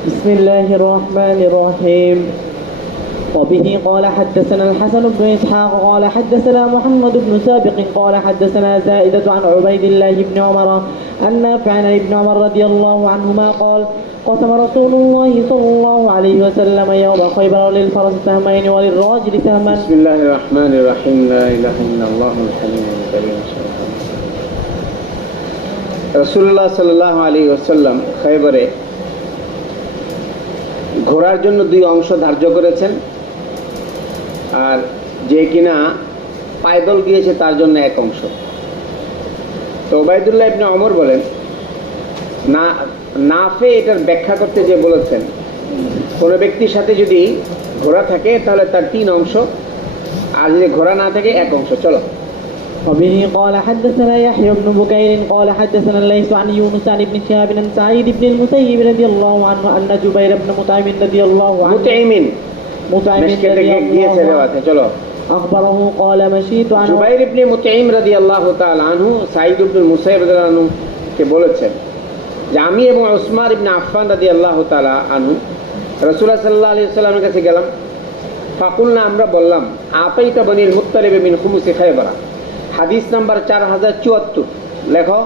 بسم الله الرحمن الرحيم. وبه قال حدثنا الحسن بن إسحاق قال حدثنا محمد بن سابق قال حدثنا زائدة عن عبيد الله بن عمر عن نافع عن ابن عمر رضي الله عنهما قال قسم رسول الله صلى الله عليه وسلم يوم خيبر للفرس سهمين وللراجل سهما. بسم الله الرحمن الرحيم. لا إله إلا الله الحليم الكريم. রাসূলুল্লাহ সাল্লাল্লাহু আলাইহি ওয়াসাল্লাম খায়বরে ঘোড়ার জন্য দুই অংশ ধার্য করেছেন, আর যে কিনা পায়দল গিয়েছে তার জন্য এক অংশ। তো উবাইদুল্লাহ ইবনে ওমর বলেন, নাফে এটার ব্যাখ্যা করতে যে বলেছেন, কোনো ব্যক্তির সাথে যদি ঘোড়া থাকে তাহলে তার তিন অংশ, আর যদি ঘোড়া না থাকে এক অংশ। চলো। وبه قال حدثنا يحيى بن بكير قال حدثنا الليث عن يونس عن ابن شهاب عن سعيد بن المسيب رضي الله عنه أن جبير بن مطعم رضي الله عنه চলো أخبره قال مشيت عنه জুবাইর ইবনে মুতাইম রাদিয়াল্লাহু তাআলা আনহু সাঈদ ইবনে মুসাইব রাদিয়াল্লাহু আনহু কে বলেছেন যে আমি এবং উসমান ইবনে আফফান রাদিয়াল্লাহু তাআলা আনহু রাসূলুল্লাহ সাল্লাল্লাহু আলাইহি ওয়াসাল্লামের কাছে গেলাম। ফাকুলনা, আমরা বললাম, আতাইতা বনিল মুত্তালিব মিন খুমুসি খায়বার। হাদিস নাম্বার 4074। লেখো,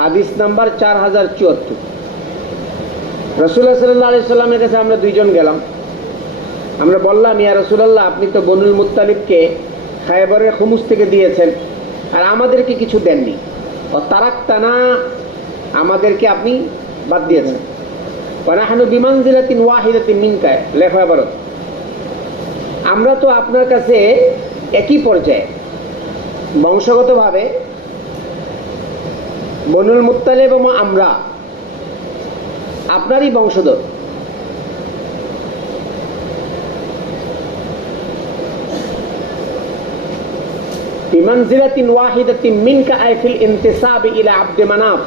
হাদিস নাম্বার 4074। রাসূলুল্লাহ সাল্লাল্লাহু আলাইহি ওয়াসাল্লামের কাছে আমরা দুইজন গেলাম। আমরা বললাম, ইয়া রাসূলুল্লাহ, আপনি তো বনুল মুত্তালিবকে খায়বরের খুমুস থেকে দিয়েছেন, আর আমাদেরকে কিছু দেননি। ও তারাকতানা, আমাদেরকে আপনি বাদ দিয়েছেন। ওয়া নাহনু বিমানজিলাতিন ওয়াহিদাতিন মিনকা। লেখো এবার, আমরা তো আপনার কাছে একই পর্যায়ে বংশগতভাবে বনুল মুত্তালিব এবং আমরা আপনারই বংশধর। বিমানজিলাতিন ওয়াহিদাতিন মিনকা আই ফিল ইনতিসাব ইলা আব্দ মানাফ।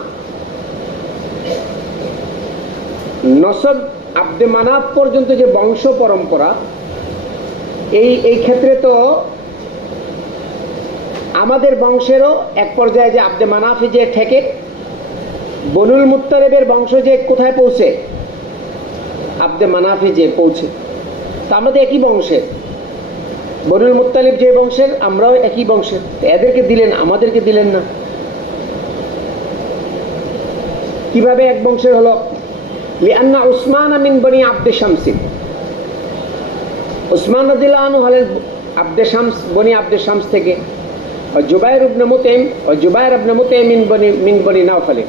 নসব আব্দ মানাফ পর্যন্ত যে বংশ পরম্পরা, এই ক্ষেত্রে তো আমাদের বংশেরও এক পর্যায়ে যে আব্দে মানাফে যে ঠেকে, বনুল মুত্তালিবের বংশ যে কোথায় পৌঁছে, আব্দে মানাফে যে পৌঁছে, তা আমরা তো একই বংশের। বনুল মুত্তালিব যে বংশের, আমরাও একই বংশের। এদেরকে দিলেন, আমাদেরকে দিলেন না, কিভাবে এক বংশের হলো? লিআন্না উসমান মিন বনি আব্দে শামসিন। উসমান রাদিয়াল্লাহু আনহু হলেন আব্দে শামস, বনি আব্দে শামস থেকে। জুবাইর ইবনে মুতাইম মিন বনি নাওফাল।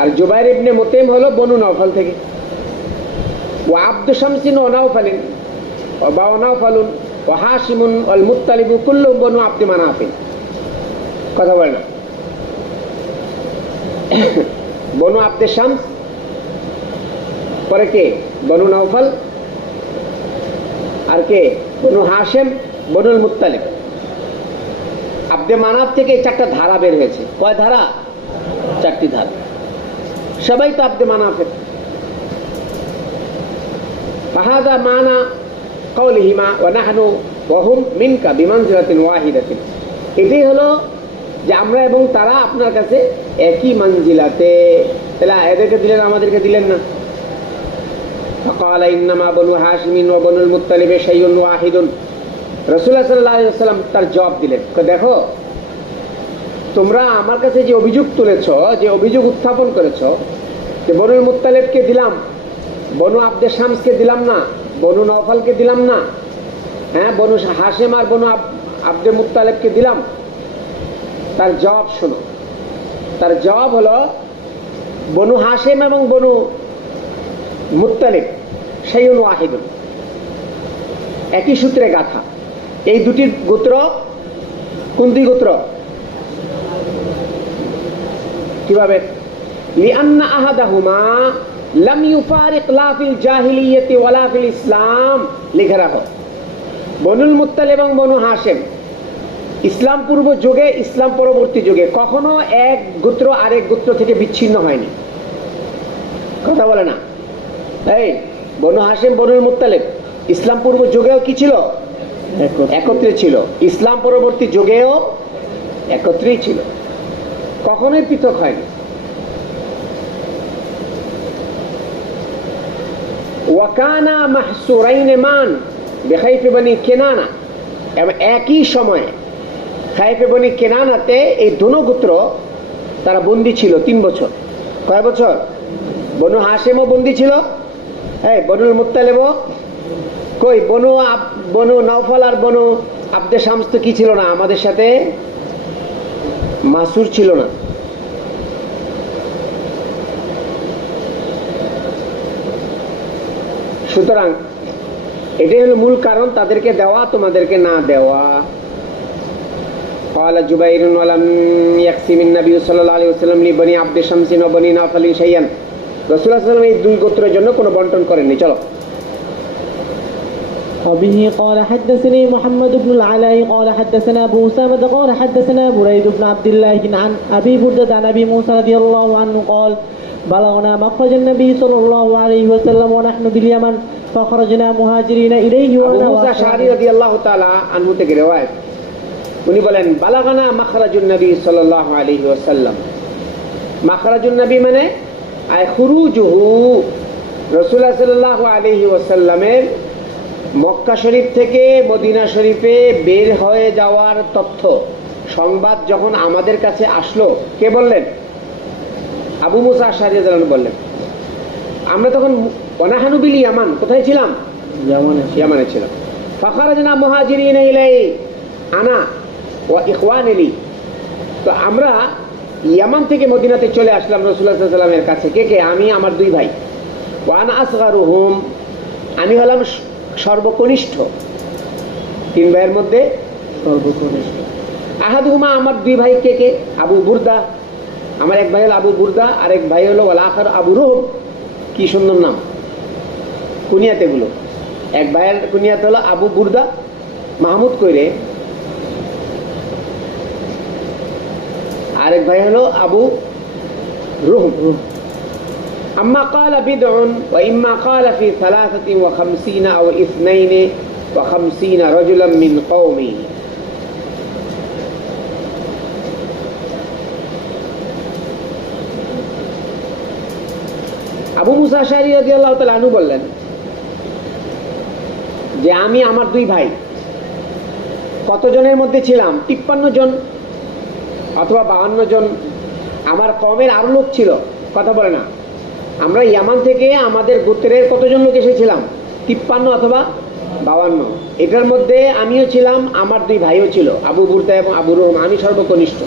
আর জুবাইর ইবনে মুতাইম হলো বনু নাওফাল থেকে। ওয়া আব্দু শামসিন ওয়া নাওফালিন ওয়া নাওফালুন ওয়া হাশিমুন ওয়াল মুত্তালিবু কুল্লু বনু আব্দ মানাফিন। কথা বলে না? বনু আব্দে শামস, পরে কে? বনু নাওফাল, আর কে? বনু হাশিম, বনুল মুত্তালিব। আব্দে মানাফ থেকে চারটা ধারা বের হয়েছে। কয় ধারা? চারটি ধারা। সবাই তো আব্দে মানাফের। ফাহাদা মানা কওলিহিমা ওয়া নাহনু ওয়া হুম মিনকা বিমানজিলাতিন ওয়াহিদাতিন। এটাই হলো যে আমরা এবং তারা আপনার কাছে একই মানজিলাতে। তাহলে এদেরকে দিলেন, আমাদেরকে দিলেন না। ফাকালা ইন্নামা বনু হাশিমিন ওয়া বনুল মুত্তালিব শাইউন ওয়াহিদুন। রাসূলুল্লাহ সাল্লাল্লাহু আলাইহি ওয়াসাল্লাম তার জবাব দিলেন, দেখো, তোমরা আমার কাছে যে অভিযোগ তুলেছ, যে অভিযোগ উত্থাপন করেছ, যে বনুল মুত্তালিবকে দিলাম, বনু আব্দে শামসকে দিলাম না, বনু নওফালকে দিলাম না, হ্যাঁ, বনু হাশিম আর বনু আব্দে মুত্তালিবকে দিলাম, তার জবাব শোনো। তার জবাব হলো, বনু হাশিম এবং বনু মুত্তালিব শাইউন ওয়াহিদুন, একই সূত্রে গাথা। এই দুটি গোত্র কোন দুই গোত্র? কিভাবে? লিআন্না আহাদাহুমা লাম ইউফারিক লা ফিল জাহিলিয়াতি ওয়ালা ফিল ইসলাম। লিখে রাখো, বনুল মুত্তালিব এবং বনু হাশিম ইসলাম পূর্ব যুগে, ইসলাম পরবর্তী যুগে কখনো এক গোত্র আরেক গোত্র থেকে বিচ্ছিন্ন হয়নি। কথা বলে না? এই বনু হাশিম, বনুল মুত্তালিব ইসলাম পূর্ব যুগেও কি ছিল? একত্রে ছিল। ইসলাম পরবর্তী যুগেও একত্রেই ছিল, কখনোই পৃথক হয়নি। ওয়াকানা মাহসুরাইন মান বেখাইফ বনি কেনানা, এবং একই সময়ে খাইফ বনি কেনানাতে এই দোনো গোত্র তারা বন্দী ছিল 3 বছর। কয় বছর? বনু হাশেমও বন্দী ছিল, এই বনুল মুত্তালিবও কই, বনু নওফল আর বনু আব্দে শামস তো কি ছিল না আমাদের সাথে? মাসুর ছিল না। সুতরাং এটাই হলো মূল কারণ তাদেরকে দেওয়া, তোমাদেরকে না দেওয়া। قال جبير ولم يقسم النبي صلى الله عليه وسلم لبني عبد شمس وبني نوفل شيئا, রাসূলুল্লাহ সাল্লাল্লাহু আলাইহি ওয়াসাল্লাম এই দুই গোত্রের জন্য কোনো বন্টন করেননি। চলো। وبه قال حدثني محمد بن العلاء قال حدثنا أبو أسامة قال حدثنا بريد بن عبد الله عن أبي بردة عن أبي موسى رضي الله عنه قال بلغنا مخرج النبي صلى الله عليه وسلم ونحن باليمن فخرجنا مهاجرين إليه আবু মুসা আশআরী রাদিয়াল্লাহু তাআলা আনহু থেকে রিওয়ায়াত, উনি বলেন বালাগানা মাখরাজুন নবী সাল্লাল্লাহু আলাইহি ওয়াসাল্লাম। মাখরাজুন নবী মানে আয় খুরুজুহু, রাসূলুল্লাহ সাল্লাল্লাহু আলাইহি ওয়াসাল্লামের মক্কা শরীফ থেকে মদিনা শরীফে বের হয়ে যাওয়ার তথ্য সংবাদ যখন আমাদের কাছে আসলো, কে বললেন? আবু মুসা আশআরী রাদিয়াল্লাহু আনহু বললেন। আমরা তখন ওয়ানাহানু বিল ইয়ামান, কোথায় ছিলাম? ইয়ামানে ছিলাম। ফাখারাজনা মুহাজিরিনা ইলাইহি আনা ওয়া ইখওয়ানি লি, তো আমরা ইয়ামান থেকে মদিনাতে চলে আসলাম রাসূলুল্লাহ সাল্লাল্লাহু আলাইহি ওয়াসাল্লামের কাছে। কে কে? আমি, আমার 2 ভাই। ওয়া আনা আসগারুহুম, আমি হলাম সর্বকনিষ্ঠ 3 ভাইয়ের মধ্যে সর্বকনিষ্ঠ। আহাদুহুমা, আমার 2 ভাই কে কে? আবু বুরদা, আমার এক ভাই হলো আবু বুরদা, আর এক ভাই হলো ওয়াল আখার আবু রুহম। কি সুন্দর নাম, কুনিয়াতে গুলো। এক ভাইয়ের কুনিয়াতে হলো আবু বুরদা মাহমুদ কইরে, আরেক ভাই হলো আবু রুহম। আম্মা ক্বালা বিদউন ওয়া ইম্মা ক্বালা ফি 53 আও 52 রাজুলান মিন কওমি। আবু মুসা আশআরী রাদিয়াল্লাহু তাআলা আনহু বললেন যে আমি, আমার 2 ভাই কতজনের মধ্যে ছিলাম? 53 জন অথবা 52 জন। আমার কওমের আরো লোক ছিল, কথা বলে না। আমরা ইয়ামান থেকে আমাদের গোত্রের কতজন লোক এসেছিলাম? 53 অথবা 52। এটার মধ্যে আমিও ছিলাম, আমার 2 ভাইও ছিল, আবু বুরদা এবং আবু রুহম। আমি সর্বকনিষ্ঠ।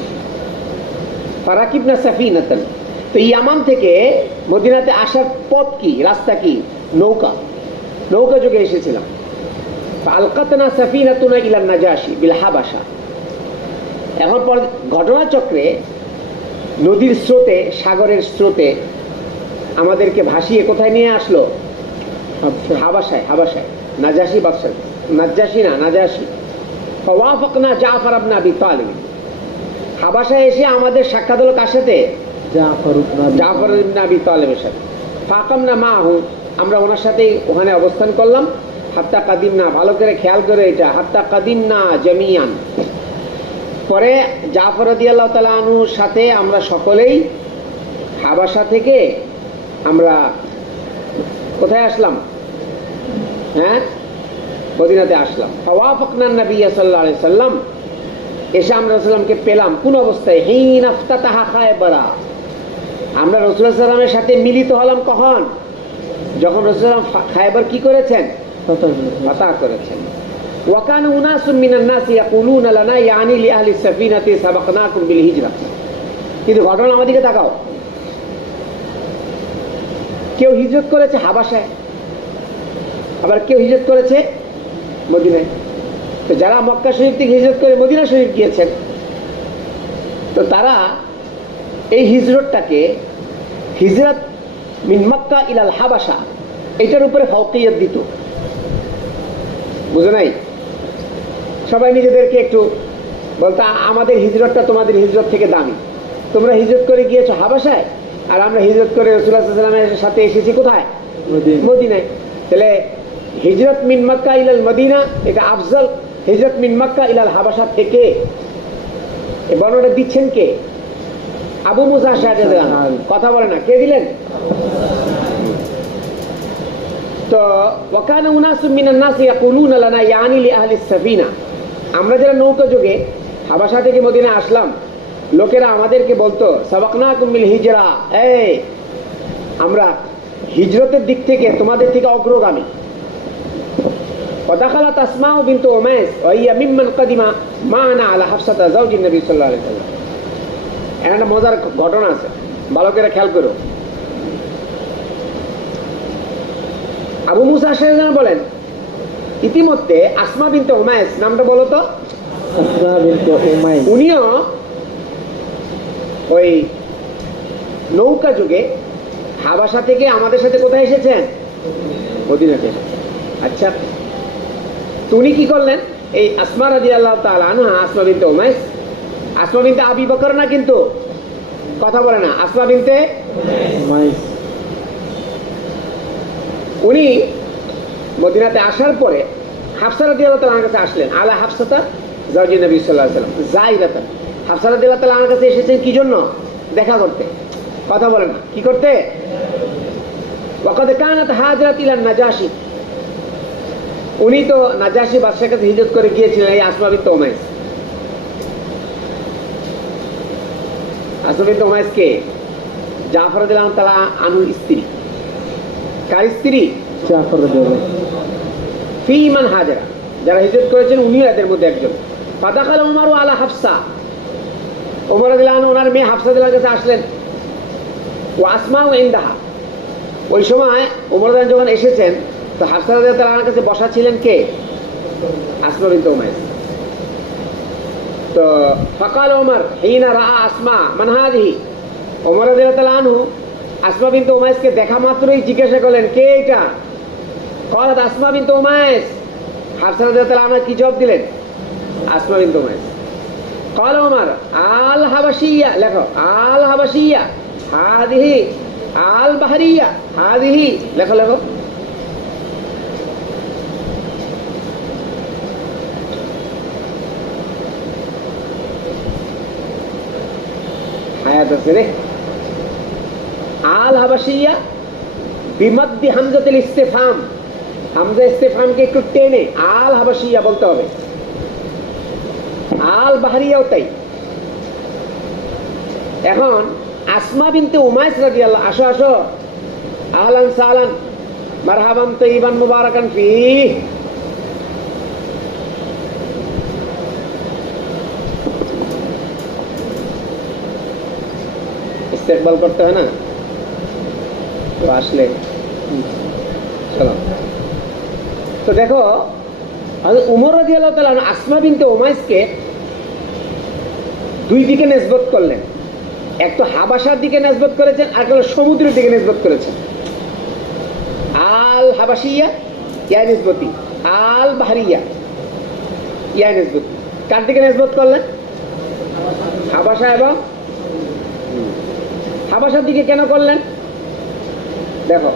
ফারাকিবনা সাফিনাতান, তো ইয়ামান থেকে মদিনাতে আসার পথ কি, রাস্তা কি? নৌকা যোগে এসেছিলাম। আলকাতনা সাফিনাতুনা ইলা নাজাশি বিল হাবাশা। এখন পর ঘটনাচক্রে নদীর স্রোতে, সাগরের স্রোতে আমাদেরকে ভাসিয়ে কোথায় নিয়ে আসলো? হাবাশায়। নাজাশি বাদশা, নাজাশি না, নাজাশি। ফাওয়াফাকনা জাফর ইবনে আবি তালিব, হাবাশায় এসে আমাদের সাক্ষাৎ হলো কার সাথে? জাফর ইবনে আবি তালিবের সাথে। ফাকামনা মাহু, আমরা ওনার সাথেই ওখানে অবস্থান করলাম। হাত্তা কাদিমনা, ভালো করে খেয়াল করে এটা, হাত্তা কাদিমনা জামিয়ান। পরে জাফর রাদিয়াল্লাহু তাআলা আনহুর সাথে আমরা সকলেই হাবাশা থেকে আমরা কোথায় আসলাম? হ্যাঁ, মদিনাতে আসলাম। ফাওয়াফাকনা নবী সাল্লাল্লাহু আলাইহি সাল্লাম, এসে আমরা রাসূলকে পেলাম কোন অবস্থায়? হিন আফতাতাহা খায়বারা, আমরা রাসূলুল্লাহ সাল্লাল্লাহু আলাইহি ওয়াসাল্লামের সাথে মিলিত হলাম কখন? যখন রাসূলুল্লাহ খায়বার কি করেছেন? ফাতাহ করেছেন। ওয়াকান উনাসুম মিনান নাসি ইয়াকুলুনা লানা ইয়ানি লি আহলি সাফিনাতি সাবাকনাকুম বিল হিজরা। কিন্তু ঘটনা আমাদেরকে তাকাও, কেউ হিজরত করেছে হাবাশায়, আবার কেউ হিজরত করেছে মদিনায়। তো যারা মক্কা শরীফ থেকে হিজরত করে মদিনা শরীফ গিয়েছেন, তো তারা এই হিজরতটাকে হিজরত মিন মক্কা ইলাল হাবাশা, এটার উপরে ফাওকিয়ত দিত। বুঝে নাই? সবাই নিজেদেরকে একটু বলতো আমাদের হিজরতটা তোমাদের হিজরত থেকে দামি। তোমরা হিজরত করে গিয়েছো হাবাশায়, আর আমরা হিজরত করে রাসূলুল্লাহ সাল্লাল্লাহু আলাইহি ওয়াসাল্লামের সাথে এসেছি কোথায়? মদিনায়। তাহলে হিজরত মিন মক্কা ইলাল মদিনা এটা আফজল, হিজরত মিন মক্কা ইলাল হাবাশা থেকে। এই বর্ণনা দিচ্ছেন কে? আবু মুসা আশআরী রাদিয়াল্লাহু আনহু। কথা বলে না, কে দিলেন? তো ওয়াকানা উনাসুম মিনান নাস ইয়াকুলুনা লানা ইয়ানি লি আহলি সাফিনা, আমরা যারা নৌকা যোগে হাবাসা থেকে মদিনা আসলাম, লোকেরা আমাদেরকে বলতো সাবাকনাকুম বিল হিজরা, এই আমরা হিজরতের দিক থেকে তোমাদের থেকে অগ্রগামী। ودخلت أسماء بنت أميس وهي ممن قدم معنا على حفصة زوج النبي صلى الله عليه وسلم। একটা মজার ঘটনা আছে, বালকেরা খেয়াল করো। আবু মুসা আশআরী বলেন, ইতিমধ্যে আসমা বিনতে উমাইস, নামটা বলো তো। আসমা বিনতে উমাইস, উনিও ওই নৌকা যুগে হাবাসা থেকে আমাদের সাথে কোথায় এসেছেন? মদিনাতে এসেছেন। আচ্ছা, উনি কি করলেন? এই আসমা রাদিয়াল্লাহু তাআলা আনহা, আসমা বিনতে উমাইস, আসমা বিনতে আবি বকর না, কিন্তু কথা বলে না, আসমা বিনতে উমাইস, উনি মদিনাতে আসার পরে হাফসা রাদিয়াল্লাহু তাআলার কাছে আসলেন। আলা হাফসাতা জাওজি নবী সাল্লাল্লাহু আলাইহি ওয়াসাল্লাম যায়রাতান, হাফসা রাদিয়াল্লাহু তাআলার কাছে এসেছেন কি জন্য? দেখা করতে। কথা বলে না, কি করতে? ওয়াকাদ কানাত হাজরাত ইলা নাজাশি, উনি তো নাজাশি বাদশার কাছে হিজরত করে গিয়েছিলেন। এই আসমা বিনতে উমাইস, আসমা বিনতে উমাইস কে? জাফর রাদিয়াল্লাহু তাআলা আনহুর স্ত্রী। কার স্ত্রী? জাফর রাদিয়াল্লাহু। ফি মান হাজারা, যারা হিজরত করেছেন উনিও এদের মধ্যে একজন। ফাদাখাল উমারু আলা হাফসা, ওমর রাদিয়াল্লাহু আনহু ওনার মেয়ে হাফসা রাদিয়াল্লাহু কাছে আসলেন। ও আসমাউ ইনদাহা, ওই সময় ওমর রাদিয়াল্লাহু যখন এসেছেন, তো হাফসা রাদিয়াল্লাহু তাআলার কাছে বসা ছিলেন কে? আসমা বিনতে উমাইস। তো ফাকাল ওমর হিনা রাআ আসমা মান হাযিহি, ওমর রাদিয়াল্লাহু আনহু আসমা বিনতে উমাইসকে দেখা মাত্রই জিজ্ঞাসা করলেন, কে এটা? قالت আসমা বিনতে উমাইস। হাফসা রাদিয়াল্লাহু আনহা কি জবাব দিলেন? আসমা বিনতে উমাইস। قال عمر আল হাবাশিয়া, লেখো আল হাবাশিয়া, হাদিহি আল বাহরিয়া, হাদিহি, লেখো লেখো। হায়াত আছে রে। আল হাবাশিয়া বিমাদ্দি হামজাতুল ইস্তিফহাম, হামজা ইস্তিফহামকে একটু টেনে আল হাবাশিয়া বলতে হবে। আল বাহরিয়াও তাই। এখন আসমা বিনতে উমাইস রাদিয়াল্লাহু, আসো আসো, আহলান সাহলান মারহাবান তাইয়িবান মুবারাকান ফীহ। ইস্তেকবাল করতে হয় না, তো আসলে চলো। তো দেখো, উমর রাদিয়াল্লাহু তাআলা আসমা বিনতে উমাইসকে দুই দিকে নিসবত করলেন। এক তো হাবাসার দিকে নিসবত করেছেন, আর একটা সমুদ্রের দিকে নিসবত করেছেন। আল হাবাশিয়া ইয়া নিসবতি, আল বাহরিয়া ইয়া নিসবতি। কার দিকে নিসবত করলেন? হাবাসা এবং হাবাসার দিকে কেন করলেন? দেখো,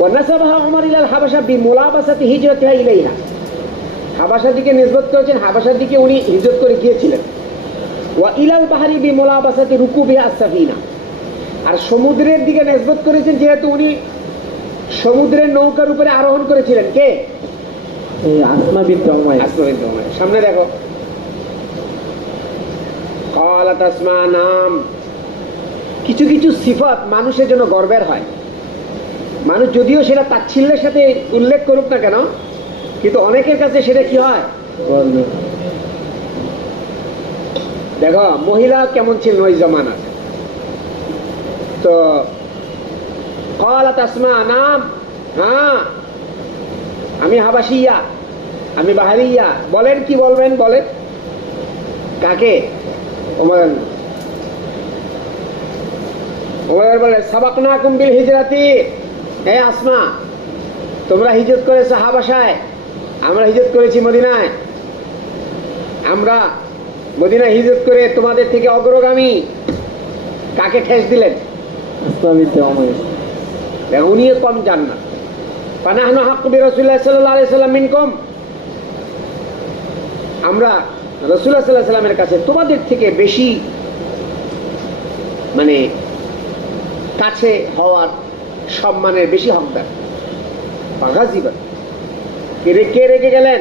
ওয়ানাসাবাহা উমর ইলাল হাবাশা বিমুলাবাসাতি হিজরাতিহা ইলাইহা, হাবাসার দিকে নিসবত করেছেন, হাবাসার দিকে উনি হিজরত করে গিয়েছিলেন। ওয়া ইলাল বাহরি বিমুলাবাসাতি রুকুবিহা আস-সাফিনা, আর সমুদ্রের দিকে নিসবত করেছেন যেহেতু উনি সমুদ্রের নৌকার উপরে আরোহণ করেছিলেন। কে? এই আসমা বিনতে উমাইস। আসমা বিনতে উমাইস। সামনে দেখো, ক্বালাত আসমা, নাম। কিছু কিছু সিফাত মানুষের জন্য গর্বের হয়। মানুষ যদিও সেটা তাচ্ছিল্যের সাথে উল্লেখ করুক না কেন, কিন্তু অনেকের কাছে সেটা কি হয়? দেখো মহিলা কেমন ছিল ওই জামানা। তো ক্বালাত আসমা, নাম, হ্যাঁ আমি হাবাশিয়া, আমি বাহরিয়া। বলেন কি বলবেন? বলেন কাকে? ওমর। ওমর বলে সাবাকনাকুম বিল হিজরাতি, হে আসমা তোমরা হিজরত করেছো হাবাসায়, আমরা হিজরত করেছি মদিনায়। আমরা মদিনায় হিজরত করে তোমাদের থেকে অগ্রগামী। কাকে ঠেস দিলেন? আসমা বিনতে উমাইস। উনিও কম যান না। ফানাহনু হাক্কু বিরাসূলিল্লাহ সাল্লাল্লাহু আলাইহি ওয়াসাল্লাম মিনকুম, আমরা রাসূলুল্লাহ সাল্লাল্লাহু আলাইহি ওয়াসাল্লামের কাছে তোমাদের থেকে বেশি মানে কাছে হওয়ার সম্মানের বেশি হকদার। ফাগাজিবা, কে রেগে গেলেন?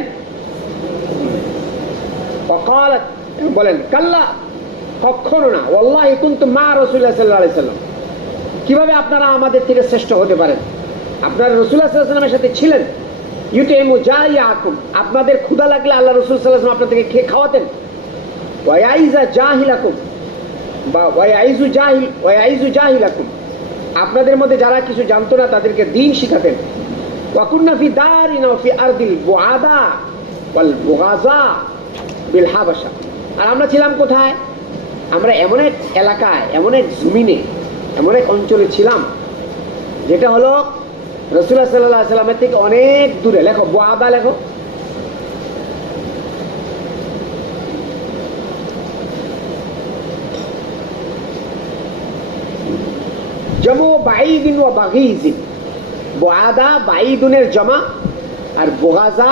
ওয়াকালাত, বলেন কাল্লা, কখনো না, ওয়াল্লাহি কুনতু মা রাসূলিল্লাহ সাল্লাল্লাহু আলাইহি ওয়াসাল্লাম। কিভাবে আপনারা আমাদের থেকে শ্রেষ্ঠ হতে পারেন? আপনারা রাসূলুল্লাহ সাল্লাল্লাহু আলাইহি ওয়াসাল্লামের সাথে ছিলেন। ইউতিমু জাইয়াকুম, আপনাদের ক্ষুধা লাগলে আল্লাহ রাসূল সাল্লাল্লাহু আলাইহি ওয়াসাল্লাম আপনাদেরকে খাওয়াতেন। ওয়া ইয়াইজা জাহিলাকুম, বা ওয়াইজু জাহিলাকুম, আপনাদের মধ্যে যারা কিছু জানতো না তাদেরকে দ্বীন শিখাতেন। ওয়া কুননা ফি দারিন ওয়া ফি আরদিল বুআদা ওয়াল বুগাযা বিল হাবাশা, আর আমরা ছিলাম কোথায়? আমরা এমন এক এলাকায়, এমন এক জমিনে, এমন এক অঞ্চলে ছিলাম যেটা হলো রাসূলুল্লাহ সাল্লাল্লাহু আলাইহি ওয়াসাল্লামের থেকে অনেক দূরে। লেখো বুআদা, লেখো। জমু বাঈদিন ওয়া বাগীজিন, বুআদা বাঈদুনের জমা, আর বুগাযা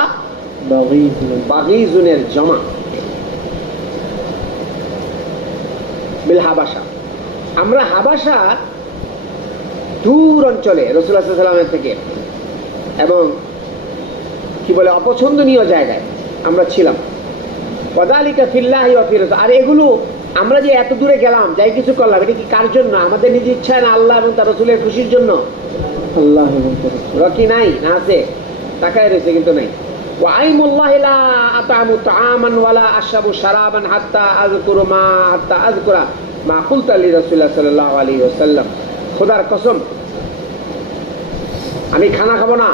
বাগীজুনের জমা। বিল হাবাশা, আমরা হাবাশার দূর অঞ্চলে রাসূলুল্লাহ সাল্লাল্লাহু আলাইহি ওয়াসাল্লামের থেকে, এবং কি বলে অপছন্দনীয় জায়গায় আমরা ছিলাম। ওয়াযালিকা ফিল্লাহি ওয়া ফি রাসূল, আর এগুলো আমরা যে এত দূরে গেলাম, যাই কিছু করলাম, এটা কি কার জন্য? আমাদের নিজের ইচ্ছা না আল্লাহ এবং তার রাসূলের খুশির জন্য? আল্লাহ এবং তার রাসূল। রকি নাই না আছে, তাকায় রয়েছে কিন্তু নাই। ওয়া আইমুল্লাহি লা আতআমু তাআমান ওয়ালা আশরাবু শারাবান হাত্তা আযকুরা মা কুলতু লি রাসূলিল্লাহ সাল্লাল্লাহু আলাইহি ওয়াসাল্লাম, খোদার কসম আমি খানা খাবো না,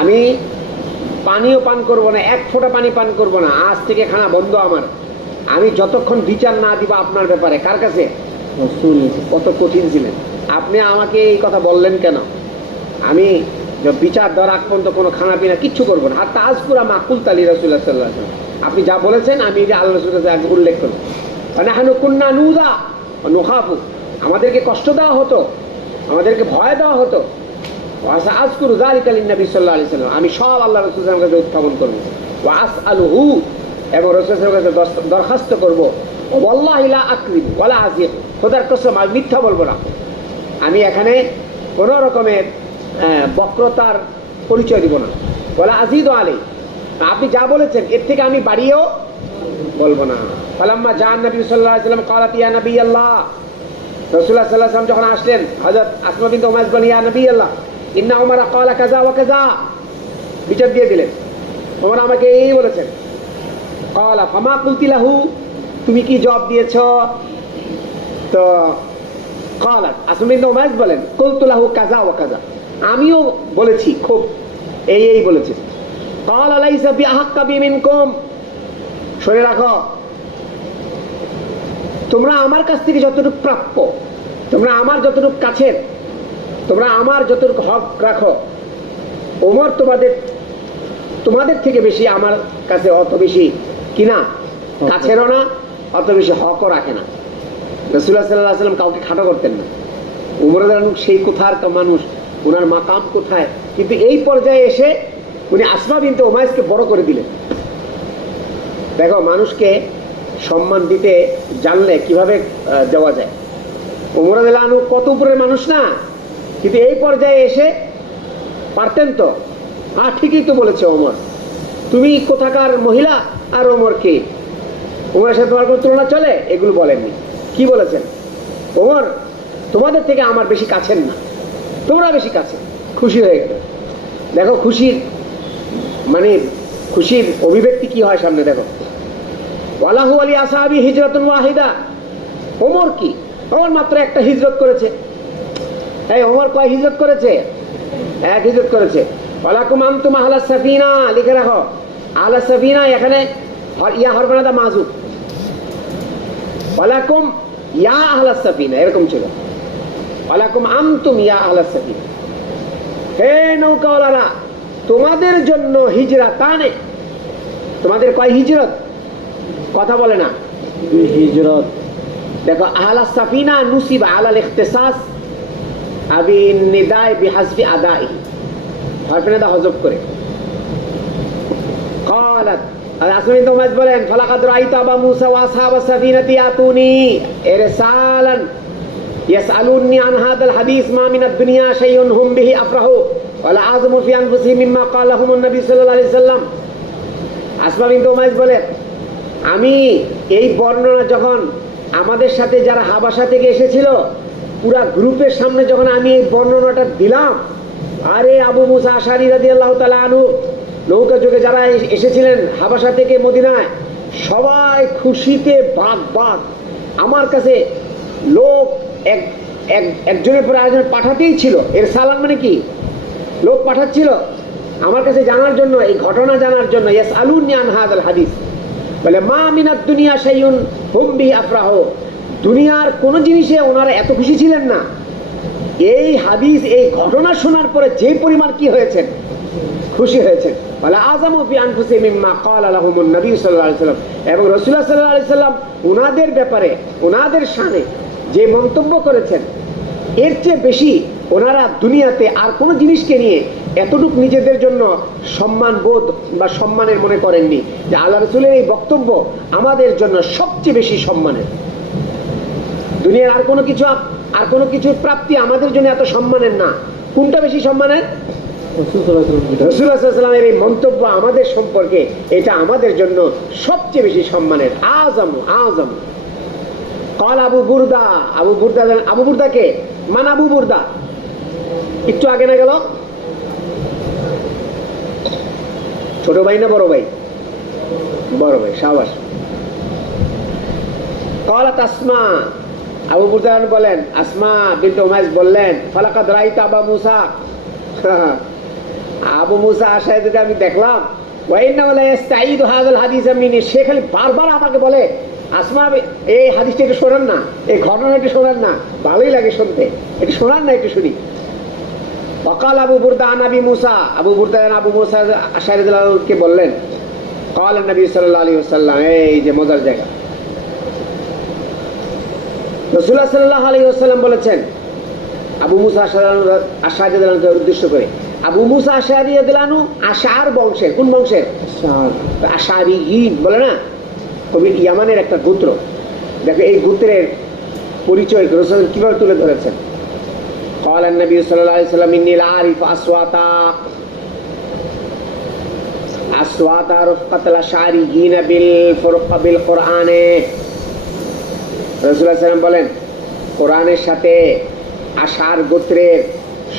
আমি পানিও পান করবো না, এক ফোঁটা পানি পান করবো না, আজ থেকে খানা বন্ধ আমার, আমি যতক্ষণ বিচার না দিব আপনার ব্যাপারে। কার কাছে? রাসূল। কত কঠিন ছিলেন আপনি, আমাকে এই কথা বললেন কেন? আমি বিচার দেওয়ার আগ পর্যন্ত কোনো খানা পিনা কিচ্ছু করবো না। হাত্তা আযকুরা মা কুলতু লি রাসূলিল্লাহ সাল্লাল্লাহু আলাইহি ওয়াসাল্লাম, আপনি যা বলেছেন আমি যে আল্লাহ রাসূলের কাছে আগে উল্লেখ করব। নাহনু কুন্না নুযা ওয়া নুখাফু, আমাদেরকে কষ্ট দেওয়া হতো, আমাদেরকে ভয় দেওয়া হতো। ওয়া সাআযকুরু যালিকা লিন-নবী সাল্লাল্লাহু আলাইহি ওয়াসাল্লাম, আমি সব আল্লাহ রাসূলের কাছে উত্থাপন করব। ওয়া আসআলুহু, এবং রাসূলের কাছে দরখাস্ত করব। ওয়াল্লাহি লা আকযিব ওয়ালা আযীব, খোদার কসম আমি মিথ্যা বলবো না, আমি এখানে কোনো রকমের বক্রতার পরিচয় দিব না। ওয়ালা আযীদু আলাইহি, আপনি যা বলেছেন এর থেকে আমি বাড়িয়েও বলবো না। ফালাম্মা জাআন নবী সাল্লাল্লাহু আলাইহি ওয়াসাল্লাম ক্বালাত ইয়া নবী আল্লাহ, রাসূলুল্লাহ সাল্লাল্লাহু আলাইহি ওয়াসাল্লাম যখন আসলেন, হযরত আসমা বিনত উমাইস বলেন ইয়া নবী আল্লাহ ইন্না উমর ক্বালা কাযা ওয়া কাযা, বিচার দিয়ে দিলেন, ওমর আমাকে এই বলেছেন। ক্বালা ফামা কুলতি লাহু, তুমি কি জবাব দিয়েছো? তো ক্বালাত, আসমা বিনত উমাইস বলেন কুলতু লাহু কাযা ওয়া কাযা, আমিও বলেছি, খুব এই বলেছি। ক্বালা লাইসা বিআহাক্কা মিনকুম, শুনে রাখো, তোমরা আমার কাছ থেকে যতটুকু প্রাপ্য, তোমরা আমার যতটুকু কাছের, তোমরা আমার যতটুকু হক রাখো, ওমর তোমাদের থেকে বেশি আমার কাছে অত বেশি কিনা কাছেরও না, অত বেশি হকও রাখে না। রাসূলুল্লাহ সাল্লাল্লাহু আলাইহি ওয়াসাল্লাম কাউকে খাটো করতেন না। ওমর রাদিয়াল্লাহু সেই কোথার মানুষ, ওনার মাকাম কোথায়, কিন্তু এই পর্যায়ে এসে উনি আসমা বিনতে উমাইসকে বড় করে দিলেন। দেখো, মানুষকে সম্মান দিতে জানলে কিভাবে দেওয়া যায়। ওমর রাদিয়াল্লাহু আনহু কত উপরের মানুষ না, কিন্তু এই পর্যায়ে এসে পারতেন তো। হ্যাঁ, ঠিকই তো বলেছে ওমর, তুমি কোথাকার মহিলা আর ওমর কে, ওমরের সাথে তোমার কোনো তুলনা চলে? এগুলো বলেননি। কি বলেছেন? ওমর তোমাদের থেকে আমার বেশি কাছের না, তোমরা বেশি কাছে। খুশি হয়ে গেল। দেখো খুশির অভিব্যক্তি কি হয় সামনে দেখো। ওয়ালাহু আলি আসহাবি হিজরাতুন ওয়াহিদা, ওমর কি, ওমর মাত্র একটা হিজরত করেছে। এই ওমর কয় হিজরত করেছে? এক হিজরত করেছে। ওয়ালাকুম আনতুম আহলাস সাফিনা, লিখে রাখো আহলাস সাফিনা, এখানে ইয়া হরফানাদা মাযুব, ওয়ালাকুম ইয়া আহলাস সাফিনা এরকম ছিল। ওয়ালাকুম আনতুম ইয়া আহলাস সাফিনা, হে নৌকাওয়ালারা তোমাদের জন্য হিজরাতানে, তোমাদের কয় হিজরত? কথা বলে না, হিজরত। দেখো আহলাস সাফিনা নুসিবা আলাল ইখতিসাস আবি নিদায় বিহাসবি আদাই, হরফানাদা হযফ করে। قالت আসমা বিনত উমাইস বলেন ফালাকাদ রাআইতু আবা মুসা ওয়া আসহাবাস সাফিনাতি ইয়াতুনি ইরসালান ইয়াসআলুনি আন হাদাল হাদিস মা মিনাদ দুনিয়া শাইউন হুম বিহি আফরাহু ওয়া লা আযমু ফি আনফুসিহিম মিম্মা ক্বালাহুমুন নবী সাল্লাল্লাহু আলাইহি সাল্লাম। আসমা বিনতে উমাইস বলে, আমি এই বর্ণনা যখন আমাদের সাথে যারা হাবাসা থেকে এসেছিল পুরা গ্রুপের সামনে যখন আমি এই বর্ণনাটা দিলাম, আরে আবু মুসা আশআরী রাদিয়াল্লাহু তাআলা আনহু নৌকা যোগে যারা এসেছিলেন হাবাসা থেকে মদিনায়, সবাই খুশিতে বাগ বাগ। আমার কাছে লোক একজনের পর আরেকজন পাঠাতেই ছিল। এর সালাম মানে কি, লোক পাঠাচ্ছিল আমার কাছে জানার জন্য, এই ঘটনা জানার জন্য। ইয়াসআলুনি আন হাযাল হাদিস, বলে মা মিনাদ দুনিয়া শাইউন হুম বিহি আফরাহু, দুনিয়ার কোন জিনিসে ওনারা এত খুশি ছিলেন না। এই হাদিস, এই ঘটনা শোনার পরে যে পরিমাণ কি হয়েছেন, খুশি হয়েছেন। বলে আযামু ফি আনফুসিহিম মিম্মা ক্বালা লাহুমুন নবী সাল্লাল্লাহু আলাইহি সাল্লাম, এবং রাসূলুল্লাহ সাল্লাল্লাহু আলাইহি সাল্লাম ওনাদের ব্যাপারে, ওনাদের শানে যে মন্তব্য করেছেন, এর চেয়ে বেশি ওনারা দুনিয়াতে আর কোনো জিনিসকে নিয়ে এতটুক নিজেদের জন্য সম্মান বোধ বা সম্মানের মনে করেননি, যে আল্লাহ রাসূলের এই বক্তব্য আমাদের জন্য সবচেয়ে বেশি সম্মানের। দুনিয়ার আর কোনো কিছুর প্রাপ্তি আমাদের জন্য এত সম্মানের না। কোনটা বেশি সম্মানের? রাসূলুল্লাহ সাল্লাল্লাহু আলাইহি ওয়াসাল্লামের এই মন্তব্য আমাদের সম্পর্কে, এটা আমাদের জন্য সবচেয়ে বেশি সম্মানের। আযম قال আবু বুরদা, আবু বুরদাকে মান আবু বুরদা, একটু আগে না গেল, ছোট ভাই না বড় ভাই? বড় ভাই, শাবাশ। قالت আসমা, আবু বুরদা বলেন, আসমা বিনতে উমাইস বললেন, ফালাকাদ রাইতা আবু মুসা, আবু মুসা আশআরীকে আমি দেখলাম, ওয়া ইন্নাহু লা ইস্তাঈদু হাযাল হাদিস মিনি, সে খালি বারবার আমাকে বলে, আসমা এই হাদিসটা একটু শোনান না, এই ঘটনাটা একটু শোনান না, ভালোই লাগে শুনতে, একটু শোনান না, একটু শুনি। ওয়াকাল আবু বুরদা আন আবি মুসা, আবু বুরদা আবু মুসা আশআরী রাদিয়াল্লাহু আনহু কে বললেন, ক্বালা নবী সাল্লাল্লাহু আলাইহি ওয়াসাল্লাম, এই যে মজার জায়গা, রাসূলুল্লাহ সাল্লাল্লাহু আলাইহি ওয়াসাল্লাম বলেছেন, আবু মুসা আশআরী রাদিয়াল্লাহু আনহু উদ্দেশ্য করে, আবু মুসা আশআরী রাদিয়াল্লাহু আনহু আশআর বংশের, কোন বংশের? আশআরীয়িন বলে না, কবি ইয়ামানের একটা গোত্র। দেখো এই গোত্রের পরিচয় রাসূল কিভাবে তুলে ধরেছেন। قال النبي صلى الله عليه وسلم إني لأعرف أصوات رفقة الأشعريين بالفرق بالقرآن। রাসূলুল্লাহ সাল্লাল্লাহু আলাইহি ওয়াসাল্লাম বলেন, কোরআনের সাথে আশার গোত্রের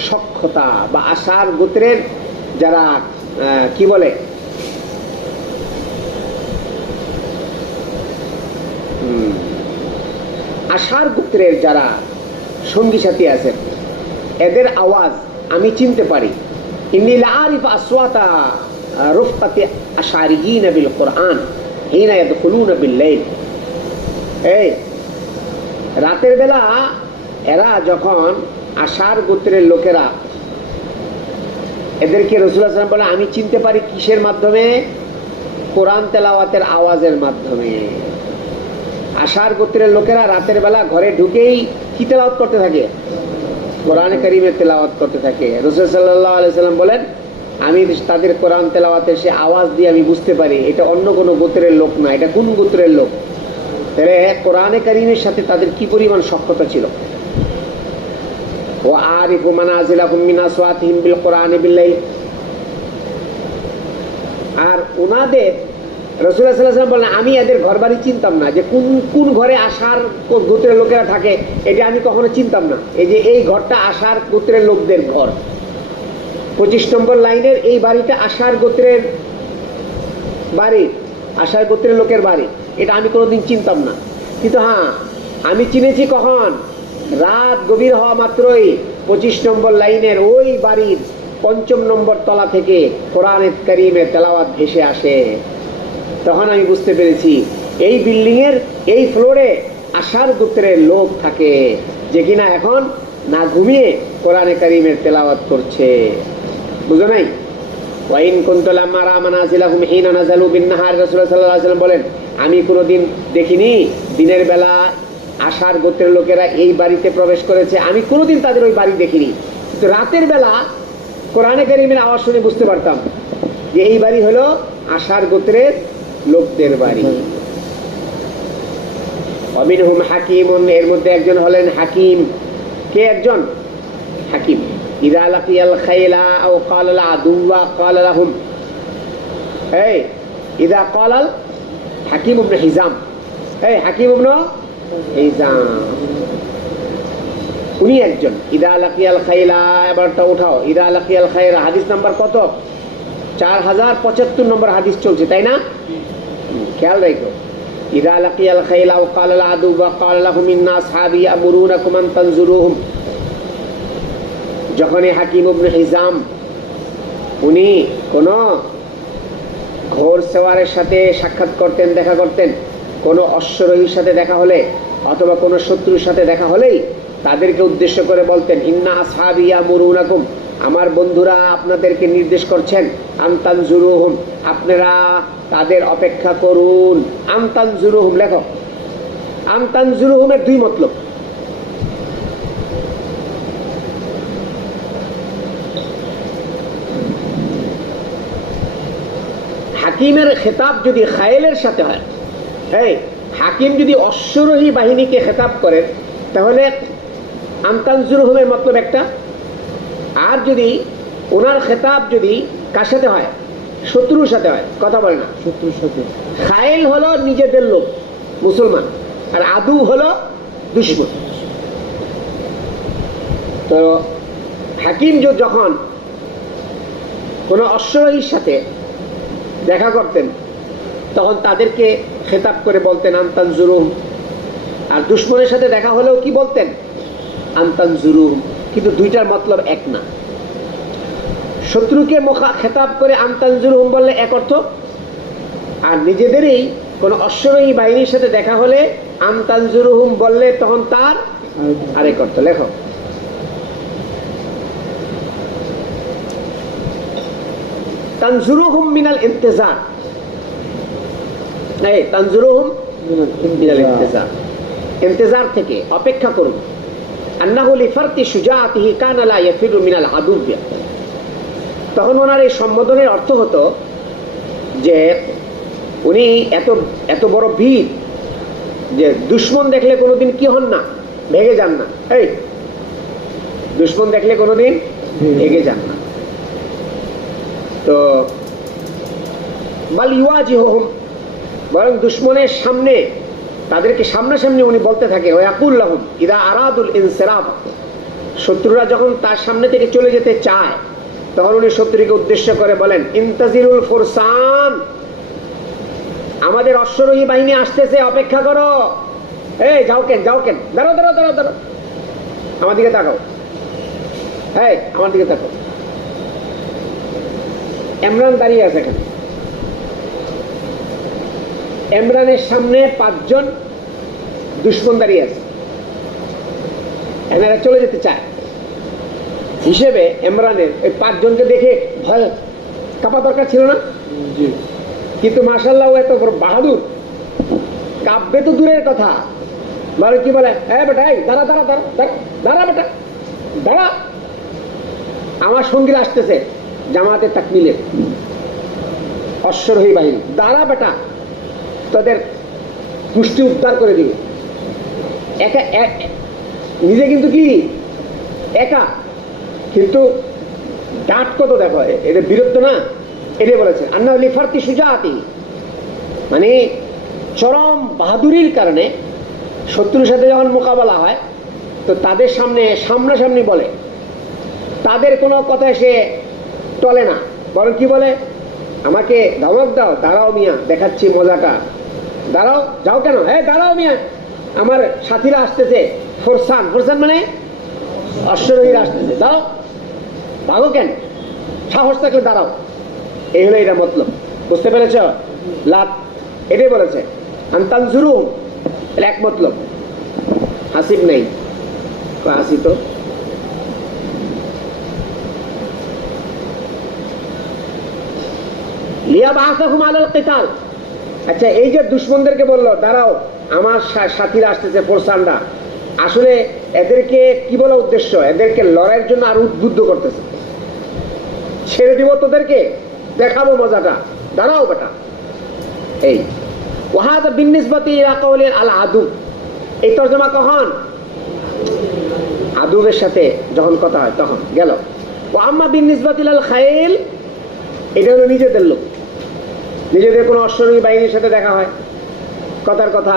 সখ্যতা বা আশার গোত্রের যারা কি বলে, আশার গোত্রের যারা সঙ্গী সাথী আছেন, এদের আওয়াজ আমি চিনতে পারি। ইন্নী লাআরিফু আসওয়াতা রুফকাতি আশআরিয়িন বিল কুরআন হিনা ইয়াদখুলুনা বিল লাইল। এই রাতের বেলা এরা যখন, আশার গোত্রের লোকেরা, এদেরকে রাসূলুল্লাহ সাল্লাল্লাহু আলাইহি ওয়াসাল্লাম বলে আমি চিনতে পারি কিসের মাধ্যমে? কোরআন তেলাওয়াতের আওয়াজের মাধ্যমে। আশার গোত্রের লোকেরা রাতের বেলা ঘরে ঢুকেই কি তেলাওয়াত করতে থাকে? কোরআনে কারীমের তেলাওয়াত করতে থাকে। রাসূল সাল্লাল্লাহু আলাইহি ওয়াসাল্লাম বলেন, আমি তাদের কোরআন তেলাওয়াতের সে আওয়াজ দিয়ে আমি বুঝতে পারি এটা অন্য কোনো গোত্রের লোক না, এটা কোন গোত্রের লোক। তাহলে কোরআনে কারীমের সাথে তাদের কি পরিমাণ সখ্যতা ছিল। ওয়া আরিফু মানাজিলাহুম মিন আসওয়াতিহিম বিল কোরআনি বিল লাইল। আর ওনাদের রাসূলুল্লাহ সাল্লাল্লাহু আলাইহি ওয়াসাল্লাম বলেন, আমি এদের ঘরবাড়ি চিনতাম না, যে কোন কোন ঘরে আশার গোত্রের লোকেরা থাকে এটা আমি কখনো চিনতাম না। এই যে এই ঘরটা আশার গোত্রের লোকদের ঘর, 25 নম্বর লাইনের এই বাড়িটা আশার গোত্রের বাড়ি, আশার গোত্রের লোকের বাড়ি, এটা আমি কোনোদিন চিনতাম না। কিন্তু হ্যাঁ, আমি চিনেছি কখন? রাত গভীর হওয়া মাত্রই 25 নম্বর লাইনের ওই বাড়ির 5 নম্বর তলা থেকে কোরআনে কারীমের তেলাওয়াত ভেসে আসে। তখন আমি বুঝতে পেরেছি এই বিল্ডিং এর এই ফ্লোরে আশার গোত্রের লোক থাকে, যে কিনা এখন না ঘুমিয়ে কোরআনে কারীমের তেলাওয়াত করছে। বুঝো নাই? ওয়াইন কুনতু লাম্মা রা মানাজিলাহুম হিনা নাযালু বিন নাহার, রাসূলুল্লাহ সাল্লাল্লাহু আলাইহি ওয়াসাল্লাম বলেন, আমি কোনোদিন দেখিনি দিনের বেলা আশার গোত্রের লোকেরা এই বাড়িতে প্রবেশ করেছে, আমি কোনোদিন তাদের ওই বাড়ি দেখিনি। কিন্তু রাতের বেলা কোরআনে কারীমের আওয়াজ শুনে বুঝতে পারতাম যে এই বাড়ি হলো আশার গোত্রের লোকদের বাড়ি। অমিনহুম হাকিমুন, এর মধ্যে একজন হলেন হাকিম। কে একজন? হাকিম। ইদা লাকিয়াল খাইলা আও ক্বালাল আদুওয়া ক্বালা লাহুম, এই ইদা ক্বালাল হাকিম ইবনে হিজাম, এই হাকিম ইবনে হিজাম উনি একজন। ইদা লাকিয়াল খাইলা, এবারটা উঠাও। ইদা লাকিয়াল খাইরা হাদিস নাম্বার কত? 4075 নম্বর হাদিস চলছে, তাই না? খেয়াল রাখো। ইদা লাকিয়াল খাইলা ওয়া ক্বালাল আদুওয়া ক্বালা লাহুম ইন্না আসহাবি ইয়ামুরুনাকুম আন তানজুরুহুম, যখনই হাকিম ইবনে হিজাম উনি কোন ঘোড় সওয়ারের সাথে সাক্ষাৎ করতেন, দেখা করতেন, কোন অশ্বরোহীর সাথে দেখা হলে অথবা কোন শত্রুর সাথে দেখা হলেই তাদেরকে উদ্দেশ্য করে বলতেন, ইন্না আসহাবি ইয়ামুরুনাকুম, আমার বন্ধুরা আপনাদেরকে নির্দেশ করছেন, আন তানজুরুহুম, আপনারা তাদের অপেক্ষা করুন। আন তানজুরুহুম লেখো। আন তানজুরুহুমের দুই মতলব। হাকিমের খেতাব যদি খায়েলের সাথে হয়, এই হাকিম যদি অশ্বরোহী বাহিনীকে খেতাব করেন তাহলে আনতানজুরহুমের মতলব একটা। আর যদি ওনার খেতাব যদি কার সাথে হয়? শত্রুর সাথে হয়, কথা বলে না, শত্রুর সাথে। খায়েল হলো নিজেদের লোক মুসলমান, আর আদু হলো দুশমন। তো হাকিম যখন কোন অশ্বরোহীর সাথে দেখা করতেন তখন তাদেরকে খেতাব করে বলতেন আনতানজুরুহুম, আর দুশমনের সাথে দেখা হলেও কি বলতেন? আনতানজুরুহুম। কিন্তু দুইটার মতলব এক না। শত্রুকে খেতাব করে আনতানজুরুহুম বললে এক অর্থ, আর নিজেদেরই কোন অশ্বরোহী বাহিনীর সাথে দেখা হলে আনতানজুরুহুম বললে তখন তার আরেক অর্থ। লেখো। তানজুরুহুম মিনাল ইন্তেজার, এই তানজুরুহুম মিনাল ইন্তেজার, ইন্তেজার থেকে অপেক্ষা করুন। আন্নাহু লিফারতি শুজাআতিহি কানা লা ইয়াফিরু মিনাল আদুওয়া, তখন ওনার এই সম্বোধনের অর্থ হতো যে উনি এত বড় বীর যে দুশমন দেখলে কোনোদিন কি হন না, ভেগে যান না। এই দুশমন দেখলে কোনোদিন ভেগে যান না। তো বাল ইউয়াজিহুহুম, বরং দুশমনের সামনে তাদেরকে সামনাসামনি উনি বলতে থাকে, ওয়াকুল লাহুম ইদা আরাদুল ইনসিরাফ, শত্রুরা যখন তার সামনে থেকে চলে যেতে চায় তখন উনি শত্রুকে উদ্দেশ্য করে বলেন, ইন্তাজিরুল ফুরসান, আমাদের অশ্বরোহী বাহিনী আসতেছে, অপেক্ষা করো। এই যাও কেন, দাঁড়াও দাঁড়াও দাঁড়াও দাঁড়াও, আমার দিকে তাকাও, এই আমার দিকে তাকাও। ইমরান দাঁড়িয়ে আছে এখানে, ইমরানের সামনে 5 জন দুশমন দাঁড়িয়ে আছে, এনারা চলে যেতে চায় হিসেবে ইমরানের এই 5 জনকে দেখে ভয় কাঁপা দরকার ছিল না? কিন্তু মাশাআল্লাহ এত বড় বাহাদুর, কাঁপবে তো দূরের কথা, বলে কি বলে, হ্যাঁ বেটা এই দাঁড়া দাঁড়া দাঁড়া দাঁড়া বেটা দাঁড়া, আমার সঙ্গীরা আসতেছে জামাতে তাকমিলের অশ্বরোহী বাহিনী, দাঁড়া বেটা, তাদের পুষ্টি উদ্ধার করে দিবে। একা নিজে কিন্তু কি একা, কিন্তু ডাট কত দেখো, এটা বীরত্ব না? এটাই বলেছে আন্নাহু লিফারতি শুজাআতি, মানে চরম বাহাদুরির কারণে শত্রুর সাথে যখন মোকাবেলা হয় তো তাদের সামনাসামনি বলে, তাদের কোনো কথায় সে টলে না, বরং কি বলে, আমাকে ধমক দাও, দাঁড়াও মিয়া, দেখাচ্ছি মজাটা, দাঁড়াও, যাও কেন, হ্যাঁ দাঁড়াও মিয়া, আমার সাথীরা আসতেছে, ফোরসান, ফোরসান মানে অশ্বরোহীরা আসতেছে, দাও, ভাগো কেন, সাহস থাকলে দাঁড়াও। এই হলো এটা মতলব, বুঝতে পেরেছ? লাত এটাই বলেছে আনতানজুরুহুম, এক মতলব। হাসিব নেই, হাসি তো লিয়াবআসাহুম আলাল কিতাল। আচ্ছা, এই যে দুশমনদেরকে বললো দাঁড়াও, আমার সাথীরা আসতেছে, ফোরসানরা, আসলে এদেরকে কি বলা উদ্দেশ্য? এদেরকে লড়াইয়ের জন্য আরো উদ্বুদ্ধ করতেছে, ছেড়ে দিব তোদেরকে, দেখাবো মজাটা, দাঁড়াও বেটা। এই ওয়াহাদা বিন্নিসবাতি ইলা কাওলি আল আদু, এই তর্জমা কখন? আদুবের সাথে যখন কথা হয় তখন গেল। ও আম্মা বিন নিসবাতিল আল খাইল, এটা হলো নিজেদের লোক, নিজেদের কোনো অশ্বারোহী বাহিনীর সাথে দেখা হয়, কথার কথা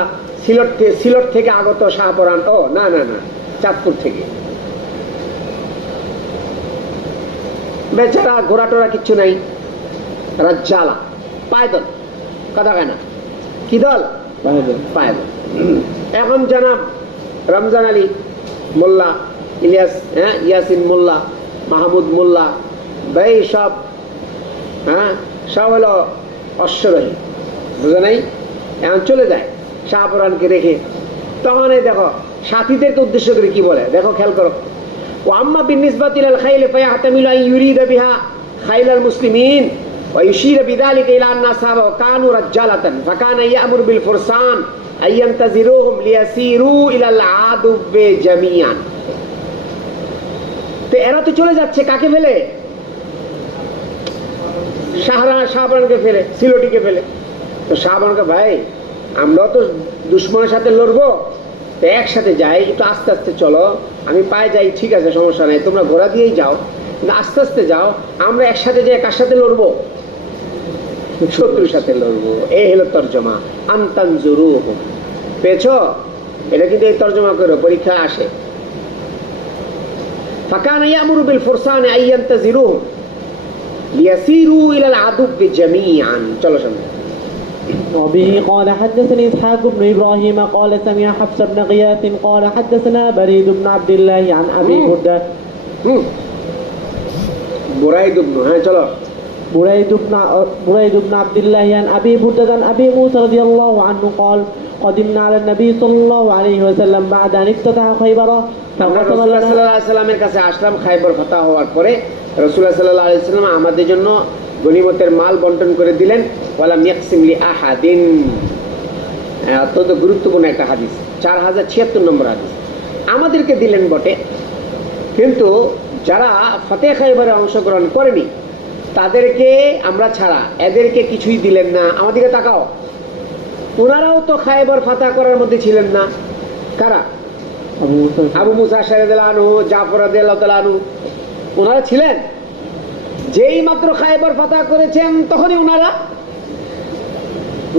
সিলট থেকে আগত শাহপরান, ও না না না, চাঁদপুর থেকে, বেচারা ঘোড়া টোরা কিচ্ছু নাই, রাজ্জালা, পায়দল, কথা কয় না, কি দল? পায়দল। এখন জানাব রমজান আলী মোল্লা, ইলিয়াস, ইয়াসিন মোল্লা, মাহমুদ মোল্লা, ভাই সব সব হলো অশ্বারোহী, বুঝে নাই? এখন চলে যায় শাহপুরানকে রেখে, তখন এই দেখো সাথীদেরকে উদ্দেশ্য করে কি বলে, দেখো খেয়াল করো। ও আম্মা বিনিসবাতিল আল খাইল ফায়াহতামিলু আন ইউরিদা বিহা খাইলাল মুসলিমিন ওয়া ইউশিরা বিযালিকা ইলা আন্না আসহাবা কানু রাজ্জালাতান ফাকানা ইয়ামুরু বিল ফুরসান আইয়ান্তাজিরুহুম লিয়াসিরু ইলাল আদুবে জামিয়ান। তো এরা তো চলে যাচ্ছে কাকে ফেলে? শাহপরানকে ফেলে, সিলটিকে ফেলে। তো শাহপরানকে, ভাই আমরা তো দুশ্মনের সাথে লড়বো, তো একসাথে যাই, একটু আস্তে আস্তে চলো, আমি পায়ে যাই, ঠিক আছে সমস্যা নাই, তোমরা ঘোড়া দিয়েই যাও, কিন্তু আস্তে আস্তে যাও, আমরা একসাথে যাই, কার সাথে লড়বো? শত্রুর সাথে লড়বো। এই হলো তর্জমা, আনতানজুরুহুম। পেয়েছো? এটা কিন্তু এই তর্জমা করো, পরীক্ষা আসে। ফাকানা ইয়ামুরু বিল ফুরসান আইয়ান্তাজিরুহুম লিয়াসিরু ইলাল আদুবি জামিআন। চলো সামনে। وبه قال حدثني إسحاق بن إبراهيم قال سمع حفص بن غياث قال حدثنا بريد بن عبد الله عن أبي بردة بريد بن চলো بريد بن عبد الله عن أبي بردة عن أبي موسى رضي الله عنه قال قدمنا على النبي صلى الله عليه وسلم بعد أن افتتح خيبر فقسم لنا রাসূলুল্লাহ সাল্লাল্লাহু আলাইহি ওয়াসাল্লামের কাছে আসলাম খায়বার ফাতাহ হওয়ার পরে। রাসূলুল্লাহ সাল্লাল্লাহু আলাইহি ওয়াসাল্লাম আমাদের জন্য গনিমতের মাল বন্টন করে দিলেন। ওয়ালাম ইয়াকসিম লি আহাদিন, অত্যন্ত গুরুত্বপূর্ণ একটা হাদিস, 4076 নম্বর হাদিস। আমাদেরকে দিলেন বটে, কিন্তু যারা ফাতেহ খায়বারে অংশগ্রহণ করেনি তাদেরকে আমরা ছাড়া এদেরকে কিছুই দিলেন না। আমাদেরকে তাকাও, ওনারাও তো খায়বার ফাতাহ করার মধ্যে ছিলেন না। কারা? আবু মুসা আশআরী রাদিয়াল্লাহু আনহু, জাফর রাদিয়াল্লাহু তাআলা আনহু, ওনারা ছিলেন। যেই মাত্র খায়বার ফাতাহ করেছেন তখনই ওনারা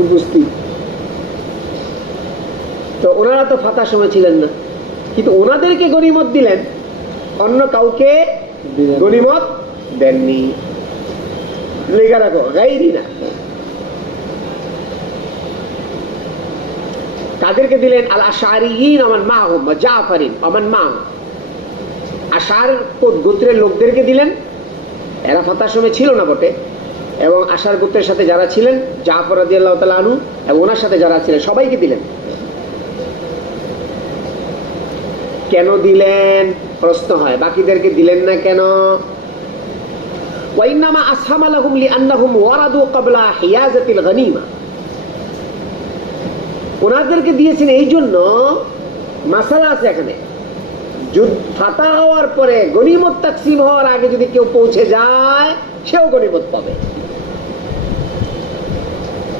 উপস্থিত। তো ওনারা তো ফাতাহ সময় ছিলেন না, কিন্তু ওনাদেরকে গনিমত দিলেন, অন্য কাউকে গনিমত দেননি। লেখা রাখো, গাইরি না। কাদেরকে দিলেন? আল আশআরিয়িন ওমান মাহুম ওয়া জাফরিন ওমান মাহুম। আশআর গোত্রের লোকদেরকে দিলেন, এরা ফাতাহ সময় ছিল না বটে, এবং আশার গোত্রের সাথে যারা ছিলেন, জাফর রাদিয়াল্লাহু তাআলা আনহু এবং ওনার সাথে যারা ছিলেন সবাইকে দিলেন। কেন দিলেন প্রশ্ন হয়, বাকিদেরকে দিলেন না কেন? ওয়া ইন্নামা আসহামা লাহুম লিআন্নাহুম ওয়ারাদু ক্বাবলা হিয়াজাতিল গনিমা। ওনাদেরকে দিয়েছেন এই জন্য, মাসালা আছে এখানে, ফাতাহ হওয়ার পরে গনিমত তাকসিম হওয়ার আগে যদি কেউ পৌঁছে যায় সেও গনিমত পাবে,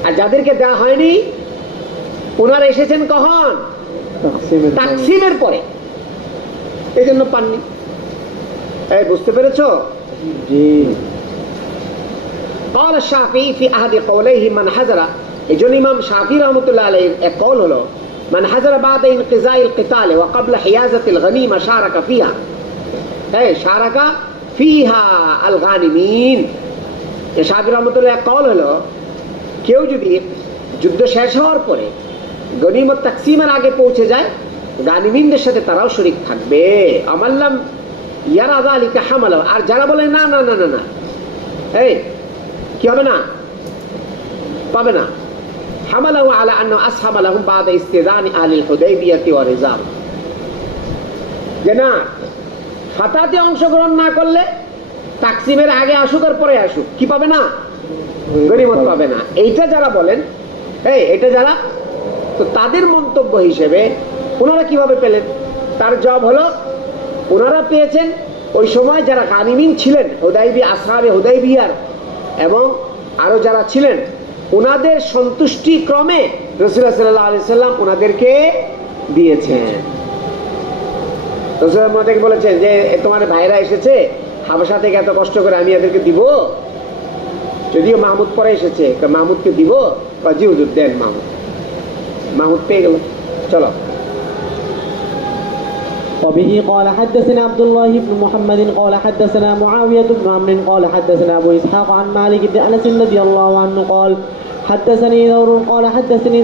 আর যাদেরকে দেওয়া হয়নি ওনারা এসেছেন কখন? তাকসিমের পরে, এই জন্য পাননি। এই বুঝতে পেরেছো? জি। قال الشافعي في أحد قوليه من حضر, এজন্য ইমাম শাফিঈ রাহমাতুল্লাহ আলাইহির এক কওল হলো من حضر بعد انقضاء القتال وقبل حيازة الغنيمة شارك فيها, شارك فيها الغانمين। শাফিঈ রাহমাতুল্লাহ এক কওল হলো, কেউ যদি যুদ্ধ শেষ হওয়ার পরে গনিমত তাকসিমের আগে পৌঁছে যায়, গানিমিনদের সাথে তারাও শরীক থাকবে। আমাল্লাম ইয়ারা যালিকা হামালা, আর যারা বলে না না না না না, এই কি হবে না, পাবে না, হামালাহু আলা আন্নাহু আসহামা লাহুম বাদা ইস্তিযানি আহলিল হুদাইবিয়াতি ওয়া রিজা, যে না ফাতাতে অংশগ্রহণ না করলে তাকসিমের আগে আসুক আর পরে আসুক, কি পাবে না? গনিমত পাবে না। এইটা যারা বলেন, এটা যারা, তো তাদের মন্তব্য হিসেবে ওনারা কিভাবে পেলেন? তার জবাব হলো, ওনারা পেয়েছেন ওই সময় যারা গানিমিন ছিলেন, হুদাইবিয়া, আসহাবে হুদাইবিয়ার এবং আরো যারা ছিলেন, ওনাদের সন্তুষ্টি ক্রমে রাসূলুল্লাহ সাল্লাল্লাহু আলাইহি সাল্লাম ওনাদেরকে দিয়েছেন। রাসূলুল্লাহ মধ্যে বলেছেন যে তোমার ভাইরা এসেছে হাবশা থেকে, এত কষ্ট করে আমি এদেরকে দিব, যদিও মাহমুদ পরে এসেছে, মাহমুদকে দিব, বা জি হুজুর দেন, মাহমুদ পেয়ে গেল। চলো। وبه قال حدثنا عبد الله بن محمد قال حدثنا معاوية بن عمرو قال حدثنا أبو إسحاق عن مالك بن أنس رضي الله عنه قال حدثني ثور قال حدثني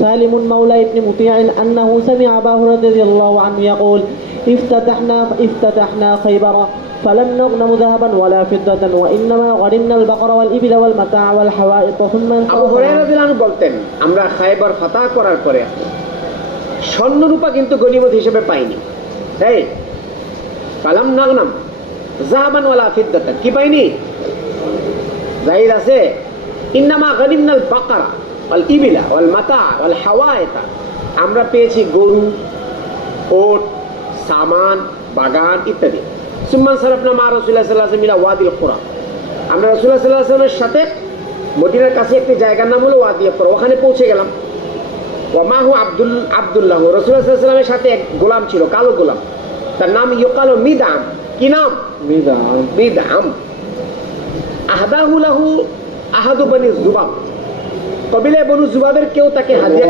سالم مولى ابن مطيع أنه سمع أبا هريرة رضي الله عنه يقول افتتحنا خيبر فلم نغنم ذهبا ولا فضة وإنما غنمنا البقر والإبل والمتاع والحوائط ثم আবু হুরায়রা রাদিয়াল্লাহু আনহু বলতেন, আমরা খায়বার ফাতহ করার পরে স্বর্ণ রূপা কিন্তু গনিমত হিসেবে পাইনি। তাই ফালাম নাগনাম যাহাবান ওয়ালা ফিদ্দাতান, কি পাইনি? জাহির আছে ইন্নামা গানিমনাল বাকারা ওয়াল ইবিলা ওয়াল মাতা ওয়াল হাওয়াইতা, আমরা পেয়েছি গরু, ওট, সামান, বাগান ইত্যাদি। সুম্মান সারাফনা মা রাসূলুল্লাহ সাল্লাল্লাহু আলাইহি ওয়াসাল্লাম ইলা ওয়াদিল কুরা, আমরা রাসূলুল্লাহ সাল্লাল্লাহু আলাইহি ওয়াসাল্লামের সাথে মদিনার কাছে একটি জায়গার নাম হলো ওয়াদিল কুরা, ওখানে পৌঁছে গেলাম। ওয়ামাহু আব্দুল্লাহ, রাসূলুল্লাহ সাল্লাল্লাহু আলাইহি ওয়াসাল্লামের সাথে এক গোলাম ছিল, কালো গোলাম, তার নাম ইউকালু মিদআম। কি নাম? মিদআম। আহদাহু লাহু আহাদু বনি যুবাব, কবিলা বনু যুবাবের কেউ তাকে হাদিয়া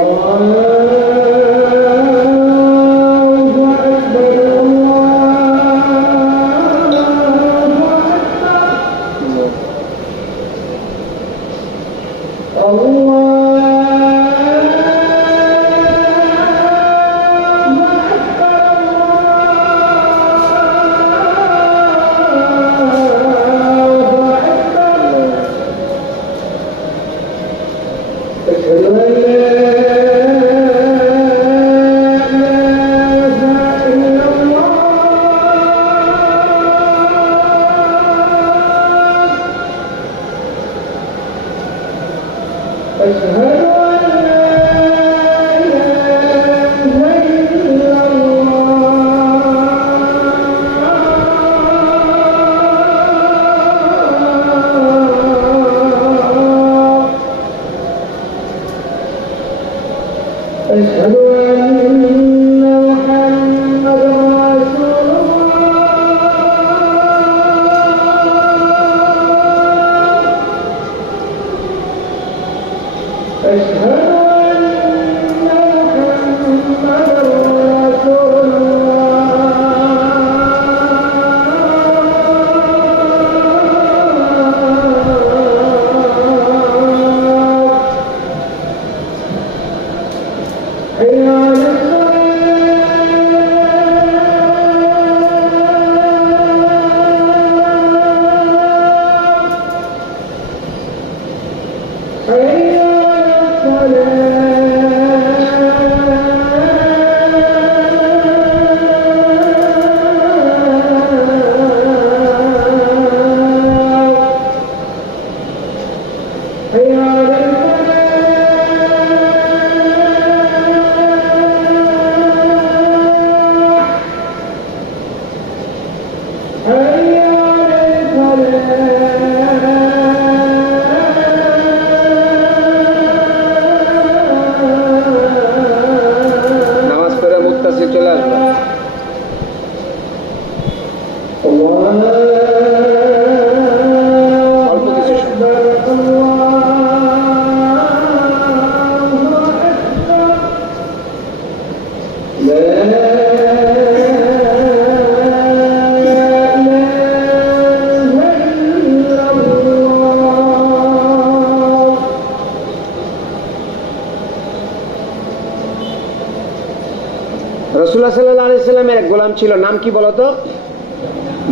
রাসূলুল্লাহ সাল্লাল্লাহু আলাইহি ওয়াসাল্লামের এক গোলাম ছিল, নাম কি বলতো?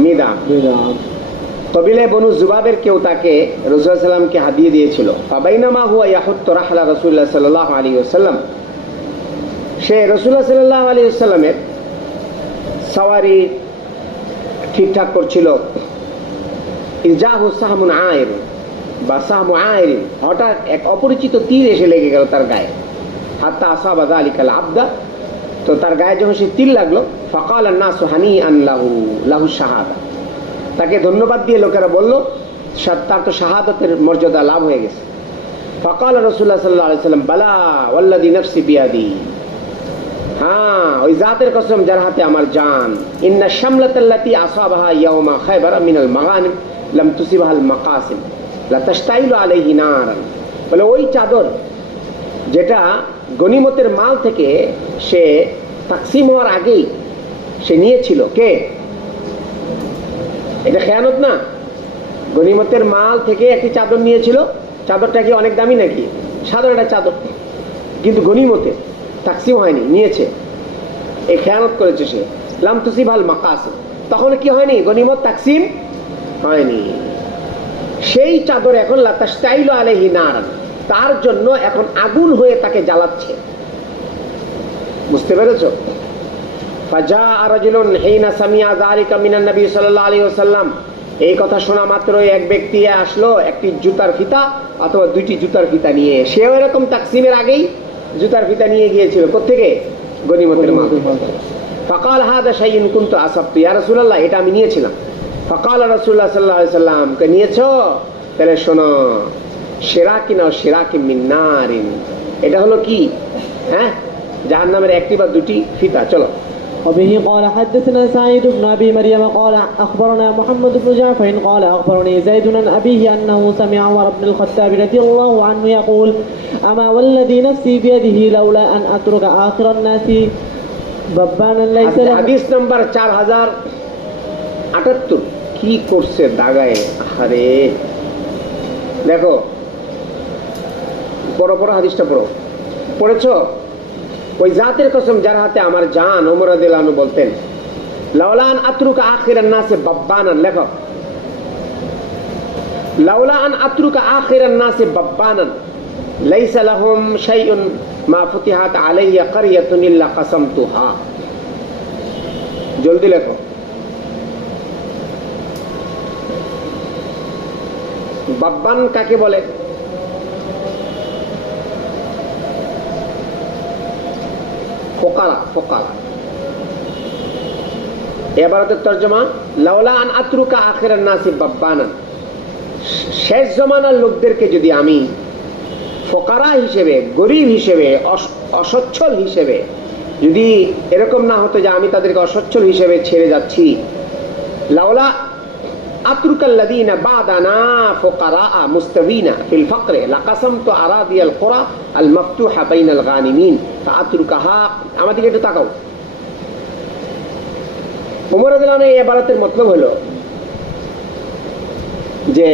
মিদআম। কবিলা বনু যুবাবের কেউ তাকে রাসূলুল্লাহ সাল্লাল্লাহু আলাইহি ওয়াসাল্লামকে হাদিয়া দিয়েছিল। ফাবাইনামা হুয়া ইয়াহুত্তু রাহলা রাসূলুল্লাহ সাল্লাল্লাহু আলাইহি ওয়াসাল্লাম, সে রাসূলুল্লাহ সাল্লাল্লাহু আলাইহি ওয়াসাল্লামের সওয়ারি ঠিকঠাক করছিল। ইজাহু সাহমুন আয়র বা সাহমু আয়র, হঠাৎ এক অপরিচিত তীর এসে লেগে গেল তার গায়ে। হাত্তা আসাবা যালিকাল আবদা, তো তার গায়ে যখন সে তীর লাগলো, ফাকাল আন-নাসু হানিআন লাহু লাহু শাহাদা, তাকে ধন্যবাদ দিয়ে লোকেরা বলল তার তো শাহাদাতের মর্যাদা লাভ হয়ে গেছে। ফাকাল রাসূলুল্লাহ সাল্লাল্লাহু আলাইহি ওয়াসাল্লাম বালা ওয়াল্লাযী নাফসি বিয়াদি, হ্যাঁ, ওই জাতের কসম যার হাতে আমার জান, ইন্না শামলাতাল্লাতী আসাবাহা ইয়াওমা খায়বার মিনাল মাগানিম লাম তুসিবহাল মাকাসিম লা তাশতাইলু আলাইহি নারান। বলে ওই চাদর যেটা গনিমতের মাল থেকে সে তাকসিম হওয়ার আগেই সে নিয়েছিল, কে? এটা খেয়ানত না? গনিমতের মাল থেকে একটি চাদর নিয়েছিল। চাদরটা কি অনেক দামি নাকি? সাধারণ একটা চাদর, কিন্তু গনিমতে তাকসিম হয়নি, নিয়েছে। এই খেয়ানত করেছে সে। লাম তুসিবহাল মাকাসিম, তখন কি হয়নি? গনিমত তাকসিম হয়নি। সেই চাদর এখন লা তাশতাইলু আলাইহি নারান, তার জন্য এখন আগুন হয়ে তাকে জ্বালাচ্ছে। বুঝতে পেরেছো? ফাজাআ রাজুলুন হিনা সামিআ যালিকা মিনান নবী সাল্লাল্লাহু আলাইহি ওয়াসাল্লাম, এই কথা শোনা মাত্রই এক ব্যক্তি আসলো একটি জুতার ফিতা অথবা দুইটি জুতার ফিতা নিয়ে। সেও এরকম তাকসিমের আগেই জুতার ফিতা নিয়ে গিয়েছিল। কোত্থেকে? গনিমতের মাল। ফাকাল হাদা শাইউন কুনতু আসাবতু ইয়া রাসূলুল্লাহ, এটা আমি নিয়েছিলাম। ফাকাল রাসূলুল্লাহ সাল্লাল্লাহু আলাইহি ওয়াসাল্লাম, কে নিয়েছো? তাহলে শোনো, শিরাকিন ও শিরাকিন মিন নারিন, এটা হলো কি? হ্যাঁ, জাহান্নামের একটি বা দুটি ফিতা। চলো। وبه قال حدثنا سعيد بن أبي مريم قال أخبرنا محمد بن جعفر قال أخبرني زيد عن أبيه أنه سمع عمر بن الخطاب رضي الله عنه يقول أما والذي نفسي بيده لولا أن أترك آخر الناس ببانا ليس له। হাদিস নাম্বার 4078। কি করছে দাগায়? আরে দেখো, পড়ো পড়ো, হাদিসটা পড়ো। পড়েছো? ওই জাতের কসম যার হাতে আমার জান, ওমর রাদিয়াল্লাহু আনহু বলতেন, লাউলা আন আতরুকা আখিরান নাসে বাব্বানান, লেখো, লাউলা আন আতরুকা আখিরান নাসে বাব্বানান লাইসা লাহুম শাইউন মা ফুতিহাত আলাইয়া ক্বরিয়াতুন ইল্লা কাসামতুহা। জলদি লেখো। বাব্বান কাকে বলে? ফোকারা, ফোকারা। এবারতের তর্জমা, লাউলা আন আতরুকা আখিরান নাসি বাব্বানান, শেষ জমানার লোকদেরকে যদি আমি ফোকারা হিসেবে, গরিব হিসেবে, অসচ্ছল হিসেবে, যদি এরকম না হতো যে আমি তাদেরকে অসচ্ছল হিসেবে ছেড়ে যাচ্ছি, লাউলা আতরুকাল্লাযীনা বাদানা ফুকারা মুস্তাবিনা ফিল ফাকরে লাকাসামতু আরাদিয়াল কুরা আল মাফতুহা বাইনাল গানিমিন ফাআতরুকাহা। আমাদেরকে একটু তাকাও। ওমর রাদিয়াল্লাহু আনহু এই ইবারতের মতলব হলো যে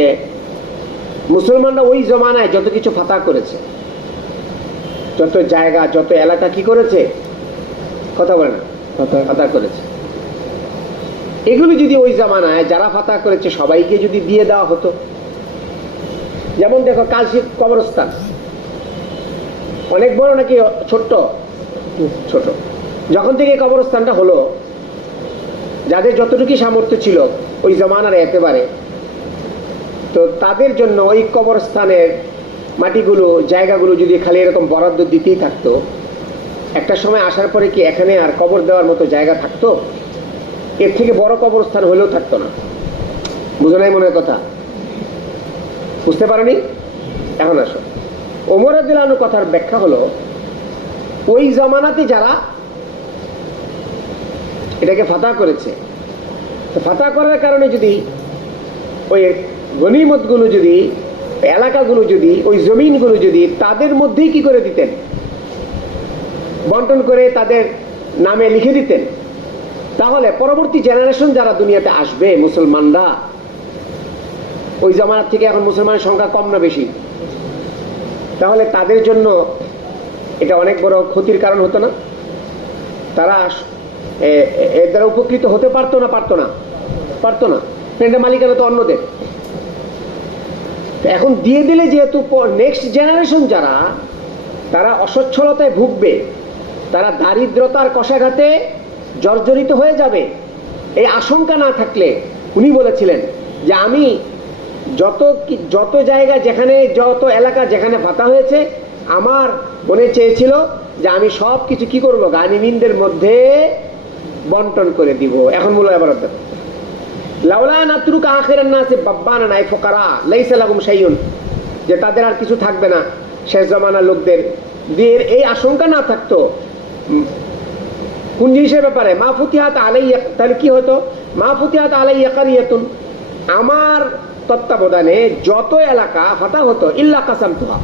মুসলমানরা ওই জমানায় যত কিছু ফাতা করেছে, যত জায়গা, যত এলাকা কি করেছে, কথা বলে না, ফাতা করেছে, এগুলো যদি ওই জামানায় যারা ফাতা করেছে সবাইকে যদি দিয়ে দেওয়া হতো। যেমন দেখো, কালশি কবরস্থান অনেক বড় নাকি ছোট্ট? ছোট। যখন থেকে কবরস্থানটা হলো, যাদের যতটুকু সামর্থ্য ছিল ওই জামানার একেবারে, তো তাদের জন্য ওই কবরস্থানের মাটিগুলো, জায়গাগুলো যদি খালি এরকম বরাদ্দ দিতেই থাকতো, একটা সময় আসার পরে কি এখানে আর কবর দেওয়ার মতো জায়গা থাকতো? এর থেকে বড় কবরস্থান হলেও থাকতো না। বুঝো নাই মনের কথা? বুঝতে পারোনি? এখন আসো, ওমর রাদিয়াল্লাহু আনহু কথার ব্যাখ্যা হলো, ওই জামানাতে যারা এটাকে ফাতা করেছে, ফাতা করার কারণে যদি ওই গনিমতগুলো, যদি এলাকাগুলো, যদি ওই জমিনগুলো যদি তাদের মধ্যেই কি করে দিতেন, বন্টন করে তাদের নামে লিখে দিতেন, তাহলে পরবর্তী জেনারেশন যারা দুনিয়াতে আসবে, মুসলমানরা, ওই জামানার থেকে এখন মুসলমানের সংখ্যা কম না বেশি? তাহলে তাদের জন্য এটা অনেক বড় ক্ষতির কারণ হতো না? তারা এর দ্বারা উপকৃত হতে পারতো না? পারতো না? পারতো না। ফ্রেন্ডের মালিকানা তো অন্যদের। এখন দিয়ে দিলে যেহেতু নেক্সট জেনারেশন যারা, তারা অসচ্ছলতায় ভুগবে, তারা দারিদ্রতার কষাঘাতে জর্জরিত হয়ে যাবে, এই আশঙ্কা না থাকলে উনি বলেছিলেন যে আমি যত জায়গা, যেখানে যত এলাকা যেখানে ভাতা হয়েছে, আমার মনে চেয়েছিল যে আমি সব কিছু কি করবো, গানিমিনদের মধ্যে বন্টন করে দিব। এখন বলো এবার লাউলা নাতরুকা আখিরান নাসি বাব্বানান আই ফুকারা লাইসা লাহুম শাইউন, যে তাদের আর কিছু থাকবে না শেষ জামানার লোকদের, দিয়ে এই আশঙ্কা না থাকতো, কোন জিনিসের ব্যাপারে? মা ফুতিহাত আলাইয়া, তাহলে কি হতো? মা ফুতিহাত আলাইয়া কারিয়াতুন, আমার তত্ত্বাবধানে যত এলাকা ফাতা হতো ইল্লা কাসামতুহা,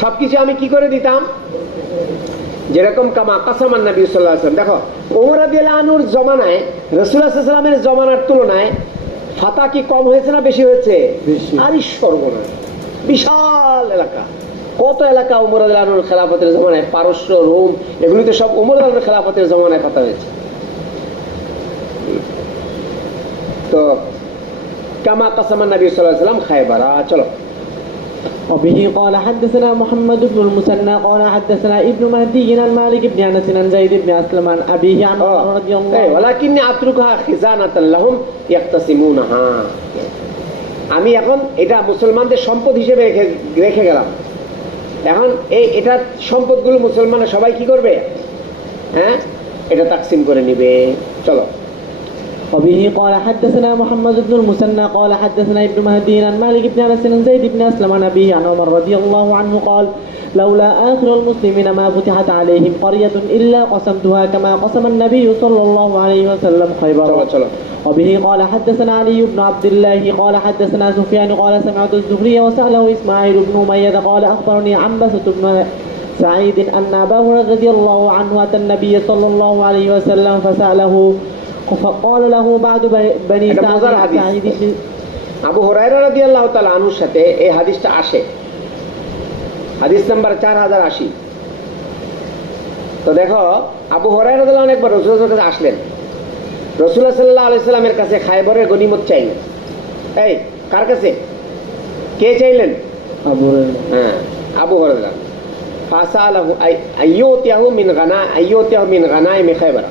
সবকিছু আমি কি করে দিতাম? যেরকম কামা কাসামান নবী সাল্লাল্লাহু আলাইহি ওয়াসাল্লাম। দেখো ওমর রাদিয়াল্লাহু আনহুর জমানায় রাসূলুল্লাহ সাল্লাল্লাহু আলাইহি ওয়াসাল্লামের জমানার তুলনায় ফাতা কি কম হয়েছে না বেশি হয়েছে? আরে সর্বনাশ, বিশাল এলাকা, কত এলাকা ওমর রাদিয়াল্লাহু আনহুর খেলাফতের জমানায়, পারস্য, রোম, এগুলি তো সব ওমর রাদিয়াল্লাহু আনহুর খেলাফতের জমানায় ফাতা হয়েছে। তো কামা কাসামান নবী সাল্লাল্লাহু আলাইহি ওয়াসাল্লাম খায়বারা। চলো। وبه قال حدثنا محمد بن المثنى قال حدثنا ابن مهدي عن مالك بن انس عن زيد بن اسلم عن ابيه عن عمر رضي الله عنه ওয়ালাকিন্নী আতরুকহা খিজানাতান লাহুম ইয়াকতাসিমুনাহা, আমি এখন এটা মুসলমানদের সম্পদ হিসেবে রেখে গেলাম। এখন এটা সম্পদগুলো মুসলমানরা সবাই কি করবে? হ্যাঁ, এটা তাকসিম করে নিবে। চলো। وبه قال حدثنا محمد بن المثنى قال حدثنا ابن مهدي عن مالك بن انس عن زيد بن اسلم عن ابيه عن عمر رضي الله عنه قال لولا آخر المسلمين ما فتحت عليهم قرية إلا قسمتها كما قسم النبي صلى الله عليه وسلم خيبر. وبه قال حدثنا علي بن عبد الله قال حدثنا سفيان قال سمعت الزهري وسأله إسماعيل بن أمية قال أخبرني عنبسة بن سعيد أن أبا هريرة رضي الله عنه أتى النبي صلى الله عليه وسلم فسأله فقال له بعد بني سعيد. আবু হুরায়রা রাদিয়াল্লাহু তাআলা আনহুর সাথে এই হাদিসটা আসে, হাদিস নাম্বার 4080। তো দেখো আবু হুরায়রা রাদিয়াল্লাহু আনহু একবার রাসূলুল্লাহর কাছে আসলেন, রাসূলুল্লাহ সাল্লাল্লাহু আলাইহি সাল্লামের কাছে খায়বরের গনিমত চাইলেন। এই কার কাছে? কে চাইলেন? আবু হুরায়রা। হ্যাঁ, আবু হুরায়রা। ফাসালাহু আইয়ুতিয়াহু মিন গানাইম খায়বার।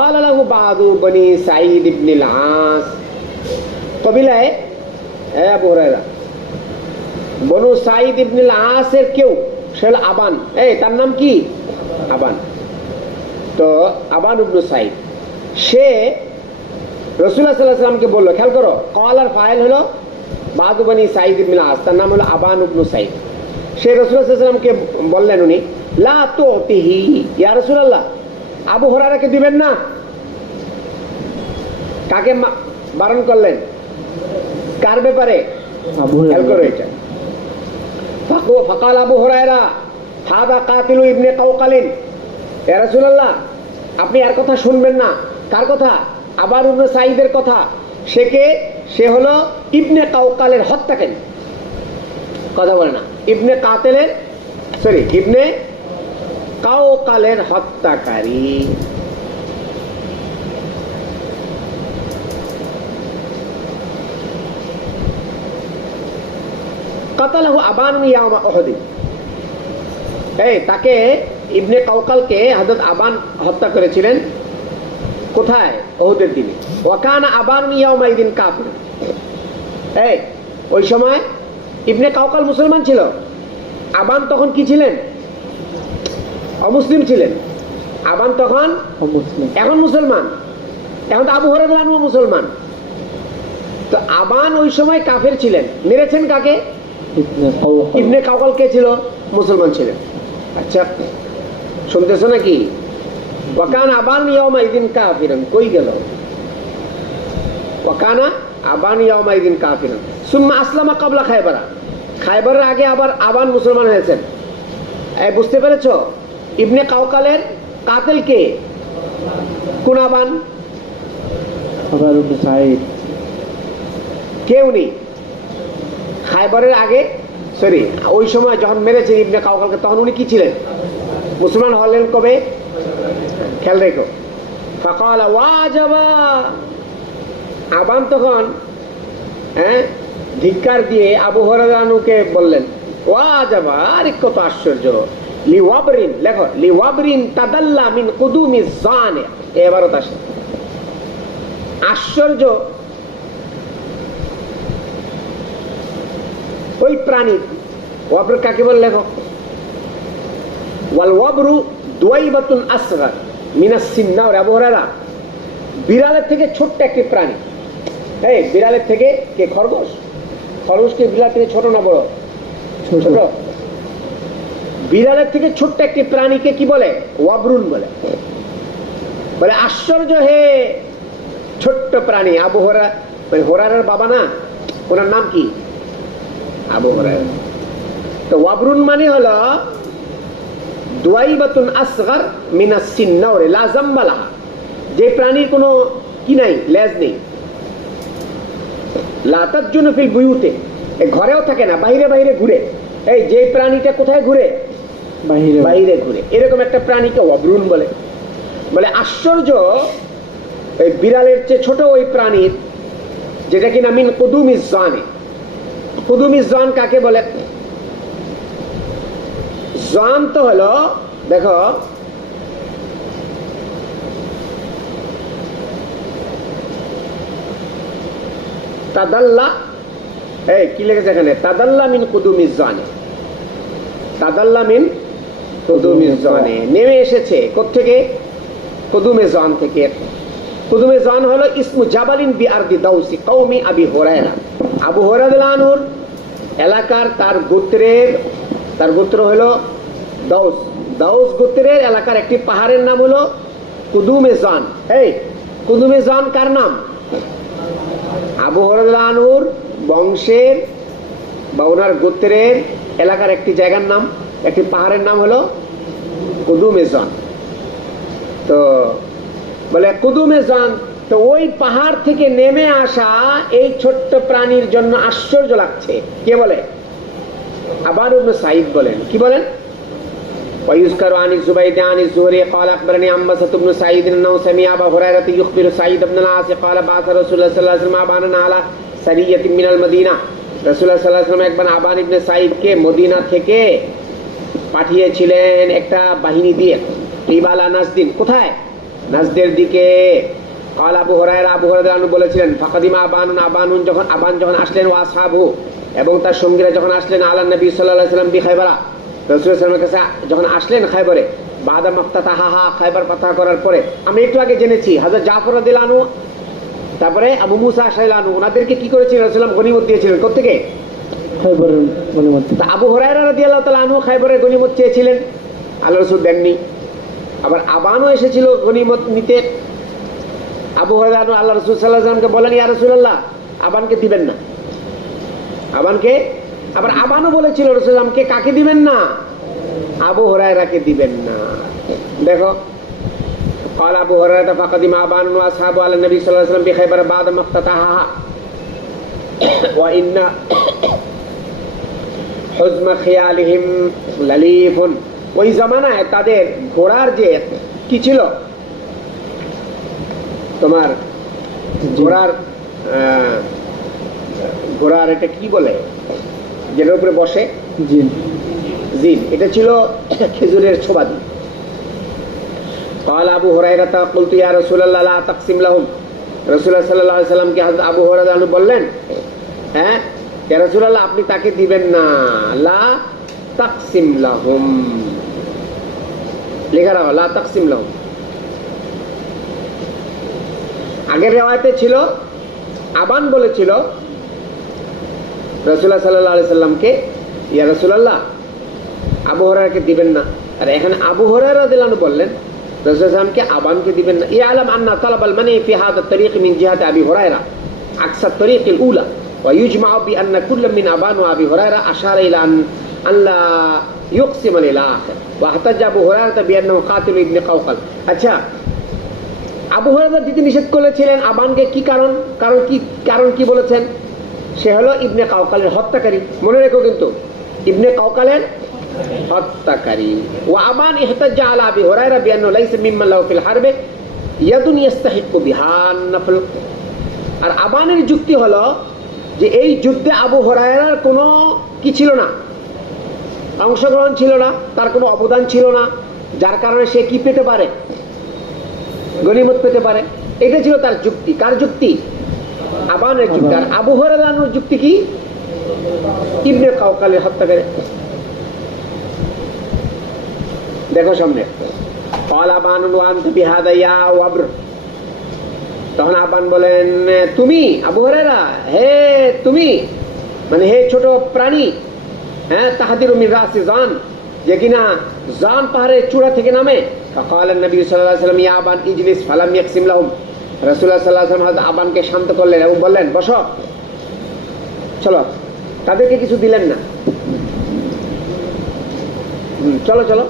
قال له بعض بني سعيد بن العاص, কবিলায় আবু হুরায়রা বনু সাঈদ ইবনুল আসের কেউ, সে হলো আবান। তার নাম কি? আবান। তো আবান ইবনু সাঈদ, সে রাসূলুল্লাহ সাল্লাল্লাহু আলাইহি ওয়াসাল্লামকে বলল, খেয়াল করো, কলার ফাইল হলো বাদু বনি সাঈদ ইবনুল আস, তার নাম হলো আবান ইবনু সাঈদ। সে রাসূলুল্লাহ সাল্লাল্লাহু আলাইহি ওয়াসাল্লামকে বললেন উনি, লা তুতিহি ইয়া রাসূলুল্লাহ, আবু হুরায়রাকে দিবেন না। কাকে বারণ করলেন? কার ব্যাপারে? আবু হুরায়রা। ফাকাল আবু হুরায়রা হাদা কাতিলু ইবনে কাওকালিন, ইয়া রাসূলুল্লাহ আপনি এর কথা শুনবেন না। কার কথা? আবার ইবনে সাঈদের কথা। সে কে? সে হলো ইবনে কাওকালের হত্যাকারী। কথা বলে না, ইবনে কাওকালের হত্যাকারী। কাতালাহু আবান ইয়াউমা উহুদ, তাকে ইবনে কাওকালকে হযরত আবান হত্যা করেছিলেন কোথায়? উহুদের দিনে। ওয়া কানা আবান ইয়াউমা ইদিন কাফির, ওই সময় ইবনে কাওকাল মুসলমান ছিল, আবান তখন কি ছিলেন? অমুসলিম ছিলেন। আবান তখন এখন মুসলমান, এখন তো আবু হুরায়রা রাদিয়াল্লাহু আনহু মুসলমান। তো আবান ওই সময় কাফের ছিলেন। মেরেছেন কাকে? ইবনে কাওকাল কে ছিল? মুসলমান ছিলেন। আচ্ছা শুনতেছো নাকি? ওয়াকানা আবান ইয়াউমা ইদিন কাফিরান, কই গেল? ওয়াকানা আবান ইয়াউমা ইদিন কাফিরান সুম্মা আসলামা ক্বাবলা খায়বারা, খায়বারের আগে আবার আবান মুসলমান হয়েছেন। বুঝতে পেরেছো? ইবনে কাওকালের কাতিল কে? কোন আবান? আবার ইবনে সাঈদ। কে উনি? খায়বারের আগে, সরি ওই সময় যখন মেরেছে ইবনে কাওকালকে, তখন উনি কি ছিলেন? মুসলমান হলেন কবে? খেয়াল রেখো। ফাকালা ওয়াজাবা, আবান তখন ধিক্কার দিয়ে আবু হুরায়রা আনহুকে বললেন, ওয়াজাবা, আরে কত আশ্চর্য। লিওয়াবরিন, লেখো লিওয়াবরিন তাদাল্লা মিন কুদুমি জানে, এবারও আসে আশ্চর্য ওই প্রাণী। ওয়াবর কাকে বলে? লেখো ওয়াল ওয়াবরু দুয়াইবাতুন আসগার মিনাস সিন্নার। আবু হুরায়রা, বিড়ালের থেকে ছোট্ট একটি প্রাণী। বিড়ালের থেকে কে? খরগোশ। খরগোশ কি বিড়াল থেকে ছোট না বড়? ছোট। বিড়ালের থেকে ছোট্ট একটি প্রাণীকে কি বলে? ওয়াবরুন বলে। বলে আশ্চর্য হে ছোট্ট প্রাণী। আবু হুরায়রার বাবা না, ওনার নাম কি? আবু হুরায়রা। তো ওয়াবরুন মানে হলো দুয়াইবাতুন আসগার মিনাস সিন্নাওরে লা জাম্বা লাহা, যে প্রাণীর কোনো কি নাই, লেজ নেই। লা তাজুনু ফিল বুয়ুতে, ঘরেও থাকে না, বাইরে বাইরে ঘুরে। এই যে প্রাণীটা কোথায় ঘুরে? বাইরে ঘুরে। এরকম একটা প্রাণীকে ওয়াবরুন বলে। বলে আশ্চর্য এই বিড়ালের চেয়ে ছোট ওই প্রাণীর, যেটা কিনা মিন কুদুমিজ জানে। কুদুমিজ জান কাকে বলে? জান তো হলো, দেখো তাদাল্লা, এই কি লিখেছে এখানে? তাদাল্লা মিন কুদুমিজ জানে, তাদাল্লা মিন কুদুমিজ জানে, নেমে এসেছে কোত্থেকে? কুদুমে জান থেকে। কুদুমে জান হলো ইসমু জাবালিন বি আরদি দাউসি কওমি আবি হুরায়রা। আবু হুরায়রা রাদিয়াল্লাহু আনহুর এলাকার, তার গোত্র হলো দাউস। দাউস গোত্রের এলাকার একটি পাহাড়ের নাম হলো কুদুমে জান। এই কুদুমে জান কার নাম? আবু হুরায়রা রাদিয়াল্লাহু আনহুর বংশের বা ওনার গোত্রের এলাকার একটি জায়গার নাম, একটি পাহাড়ের নাম হলো কুদুমে জান। তো বলে কুদুমে জান, তো ওই পাহাড় থেকে নেমে আসা এই ছোট্ট প্রাণীর জন্য আশ্চর্য লাগছে। কে বলে? আবান ইবনে সাঈদ বলেন। কি বলেন? ويذكر عن الزبيد عن الزهري قال أخبرني عمسة بن سعيد أنه سمع أبا هريرة يخبر سعيد بن العاص قال بعث رسول الله صلى الله عليه وسلم أبانا على سرية من المدينة। রাসূলুল্লাহ সাল্লাল্লাহু আলাইহি ওয়াসাল্লাম একবার আবান ইবনে সাঈদকে মদিনা থেকে পাঠিয়েছিলেন একটা বাহিনী দিয়ে। ইবালা নাজদিন, কোথায়? নাজদের দিকে। قال আবু হুরায়রা বলেছিলেন ফাকাদিমা আবানুন, যখন যখন আসলেন, ওয়া আসহাবু, এবং তার সঙ্গীরা যখন আসলেন, আলা নবী সাল্লাল্লাহু আলাইহি ওয়াসাল্লাম বি খায়বারা, রাসূলুল্লাহ সাল্লাল্লাহু আলাইহি ওয়াসাল্লামের কাছে যখন আসলেন খায়বরে, বাদা মাফতাতাহা, খায়বার ফাতহ করার পরে। আমরা একটু আগে জেনেছি হযরত জাফর রাদিয়াল্লাহু আনহু, তারপরে আবু মুসা আশআরী আনহু, ওনাদেরকে কি করেছিলেন? রাসূলুল্লাহ গনিমত দিয়েছিলেন। কোত্থেকে? খায়বরের গনিমত। তা আবু হুরায়রা রাদিয়াল্লাহু তাআলা আনহু খায়বরের গনিমত চেয়েছিলেন, আল্লাহ রাসূল দেননি। আবার আবানও এসেছিল গনিমত নিতে। আবু হুরায়রা আল্লাহ রাসূল সাল্লাল্লাহু আলাইহি ওয়াসাল্লামকে বলেন, ইয়া রাসূলুল্লাহ, আবানকে দিবেন না। আবানকে, আবার আবানও বলেছিল রাসূলুল্লাহকে কাকে দিবেন না? আবু হুরায়রাকে দিবেন না। দেখো قال أبو هريرة فقدم أبان وأصحابه على النبي صلى الله عليه وسلم بخيبر بعد ما افتتحها وإن حزم خيالهم لليف। ওই জামানায় তাদের ঘোড়ার যে কি ছিল, তোমার ঘোড়ার এটা কি বলে, যেটার উপরে বসে? জিন। এটা ছিল খেজুরের ছোবাদি। قال أبو هريرة قلت يا رسول الله لا تقسم لهم। রাসূলুল্লাহ সাল্লাল্লাহু আলাইহি ওয়াসাল্লাম কে হযরত আবু হুরায়রা বললেন, হ্যাঁ ইয়া রাসূলুল্লাহ, আপনি তাকে দিবেন না। লা তাকসিম লাহুম, লেখা রাখো লা তাকসিম লাহুম। আগের রিওয়ায়াতে ছিল আবান বলেছিল রাসূলুল্লাহ সাল্লাল্লাহু আলাইহি ওয়াসাল্লামকে, ইয়া রাসূলুল্লাহ, আবু হুরায়রাকে দিবেন না। আর এখানে আবু হুরায়রা রাদিয়াল্লাহু আনহু বললেন রাসূলকে আবানকে দিবেন না। ইয়ালাম আন্না তালাবাল মানি ফি হাদা তরিক মিন জিহাতি আবি হুরায়রা আকসার তরিকিল উলা ওয়া ইজমাউ বি আন্না কুল্লু মিন আবান ওয়া আবি হুরায়রা আশারা ইলা আন লা ইউকসিম লিল আখির ওয়া হাতাজা আবু হুরায়রা বিআন্নাহু কাতিল ইবনে কাওকাল। আচ্ছা, আবু হুরায়রা দিতে নিষেধ করেছিলেন আবানকে, কি কারণ কি বলেছেন? সে হলো ইবনে কাওকালের হত্যাকারী। মনে রেখো কিন্তু, ইবনে কাওকালের হত্যাকারী। ওয়া আবান ইহতাজা আলা আবি হুরায়রা বিআন্নাহু লাইসা মিম্মান লাহু ফিল হারবে ইয়াদুন ইস্তাহিক্কু বিহা নাফল। আর আবানের যুক্তি হলো যে এই যুদ্ধে আবু হুরায়রার কোনো কি ছিল না, অংশগ্রহণ ছিল না, তার কোনো অবদান ছিল না, যার কারণে সে কি পেতে পারে? গনিমত পেতে পারে। এটা ছিল তার যুক্তি। কার যুক্তি? আবানের যুক্তি। আর আবু হুরায়রার যুক্তি কি? ইবনে কাওকালের হত্যাকারী। দেখো সামনে তখন আবান বলেন, তুমি আবু হুরায়রা, হে তুমি, মানে হে ছোট প্রাণী, হ্যাঁ তাহাদিরু মিন রাসি জান, যে কিনা জান পাহাড়ের চূড়া থেকে নামে, فقال النبي صلى الله عليه وسلم يا আবান ইজলিস ফালাম ইয়াকসিম লাহুম। রাসূলুল্লাহ সাল্লাল্লাহু আলাইহি ওয়াসাল্লাম হযরত আবানকে শান্ত করলেন এবং বললেন বসো, চলো, তাদেরকে কিছু দিলেন না, চলো চলো।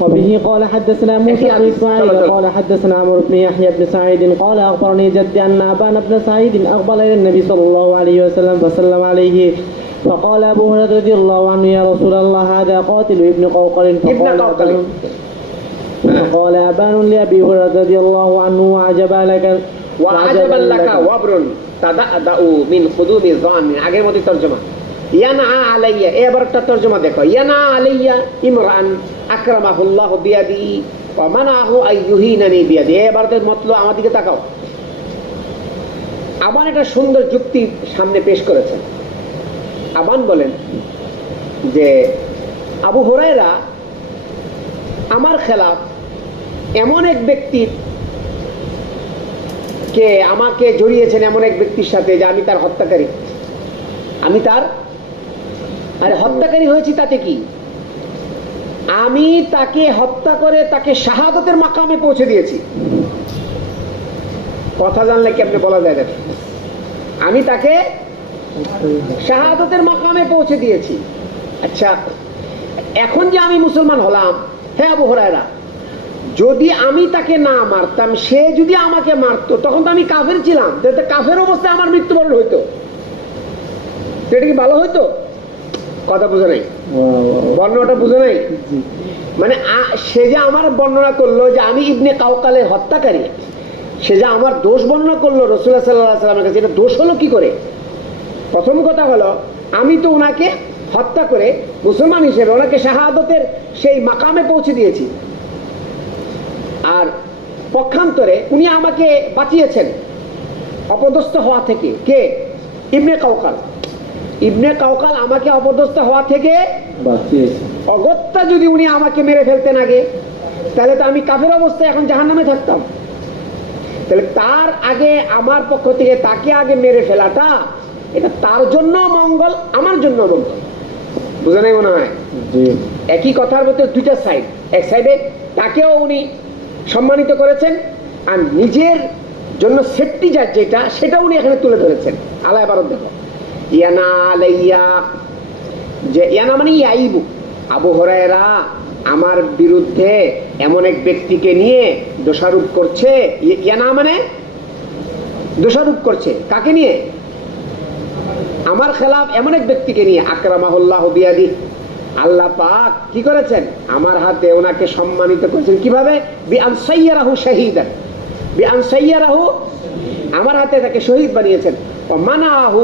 وبه قال حدثنا موسى بن اسماعيل قال حدثنا عمرو بن يحيى بن سعيد قال اخبرني جدي ان ابان بن سعيد اقبل الى النبي صلى الله عليه وسلم فسلم عليه فقال ابو هريره رضي الله عنه يا رسول الله هذا قاتل ابن قوقل فقال ابان لابي هريره رضي الله عنه وعجبا لك ওয়াবরুন তাদাউ মিন খুদুমি যান। আগের মতো তরজমা। ইয়ানা আলাইয়া, এবার একটা তরজমা দেখো। ইয়ানা আলাইয়া ইমরান আকরামাহুল্লাহ বিয়াদি ওয়া মানাহু আইয়ুহিনানি বিয়াদি। এবার তো মতলব আমার দিকে তাকাও। আবান একটা সুন্দর যুক্তি সামনে পেশ করেছেন। আবান বলেন যে আবু হুরায়রা আমার খেলাফ এমন এক ব্যক্তির কে আমাকে জড়িয়েছেন, এমন এক ব্যক্তির সাথে যে আমি তার হত্যাকারী। আমি তার আরে হত্যাকারী হয়েছি তাতে কি? আমি তাকে হত্যা করে তাকে শাহাদাতের মাকামে পৌঁছে দিয়েছি। কথা জানলে কেমনে বলা যায় না? আমি তাকে শাহাদাতের মাকামে পৌঁছে দিয়েছি। আচ্ছা, এখন যে আমি মুসলমান হলাম, হ্যাঁ আবু হুরায়রা, যদি আমি তাকে না মারতাম, সে যদি আমাকে মারতো, তখন তো আমি কাফের ছিলাম। কাফের অবস্থায় আমার মৃত্যুবরণ হইতো, সেটা কি ভালো হইতো? কথা বুঝে নাই, বর্ণনাটা বুঝে নাই। মানে সে যে আমার বর্ণনা করলো যে আমি ইবনে কাওকালের হত্যাকারী, সে যে আমার দোষ বর্ণনা করলো রাসূলুল্লাহ সাল্লাল্লাহু আলাইহি ওয়াসাল্লামের কাছে, এটা দোষ হলো কি করে? প্রথম কথা হলো, আমি তো ওনাকে হত্যা করে মুসলমান হিসেবে ওনাকে শাহাদাতের সেই মাকামে পৌঁছে দিয়েছি। আর পক্ষান্তরে উনি আমাকে বাঁচিয়েছেন অপদস্থ হওয়া থেকে। কে? ইবনে কাওকাল। ইবনে কাওকাল আমাকে অপদস্থ হওয়া থেকে বাঁচিয়েছে। অগত্যা যদি উনি আমাকে মেরে ফেলতেন আগে, তাহলে তো আমি কাফের অবস্থায় এখন জাহান্নামে থাকতাম। তাহলে তার আগে আমার পক্ষ থেকে তাকে আগে মেরে ফেলাটা, এটা তার জন্য মঙ্গল, আমার জন্য মঙ্গল। বুঝে নাই মনে হয়? একই কথার ভিতরে দুইটা সাইড। এক সাইডে তাকেও উনি সম্মানিত করেছেন, আর নিজের জন্য সেফটি যার যেটা, সেটা উনি এখানে তুলে ধরেছেন। আল্লাহ এবারও দেখো, ইয়ানা আলাইয়া, যে ইয়ানা মানে ইয়াইবু, আবু হুরায়রা আমার বিরুদ্ধে এমন এক ব্যক্তিকে নিয়ে দোষারোপ করছে। ইয়ানা মানে দোষারোপ করছে। কাকে নিয়ে? আমার খেলাফ এমন এক ব্যক্তিকে নিয়ে। আকরামাহুল্লাহ বিয়াদি, আল্লাহ পাক কি করেছেন? আমার হাতে ওনাকে সম্মানিত করেছেন। কিভাবে? বিআন সাইয়ারাহু শাহীদান, বিআন সাইয়ারাহু, আমার হাতে তাকে শহীদ বানিয়েছেন। ওয়া মানাহু,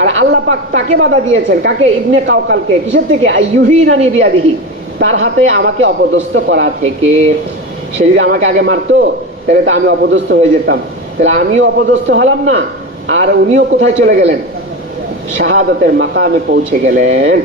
আর আল্লাহ পাক তাকে বাধা দিয়েছেন। কাকে? ইবনে কাওকালকে। কিসের থেকে? আইয়ুহিনানি বিয়াদিহি, তার হাতে আমাকে অপদস্থ করা থেকে। সে যদি আমাকে আগে মারতো, তাহলে তো আমি অপদস্থ হয়ে যেতাম। তাহলে আমিও অপদস্থ হলাম না, আর উনিও কোথায় চলে গেলেন? শাহাদাতের মাকামে পৌঁছে গেলেন।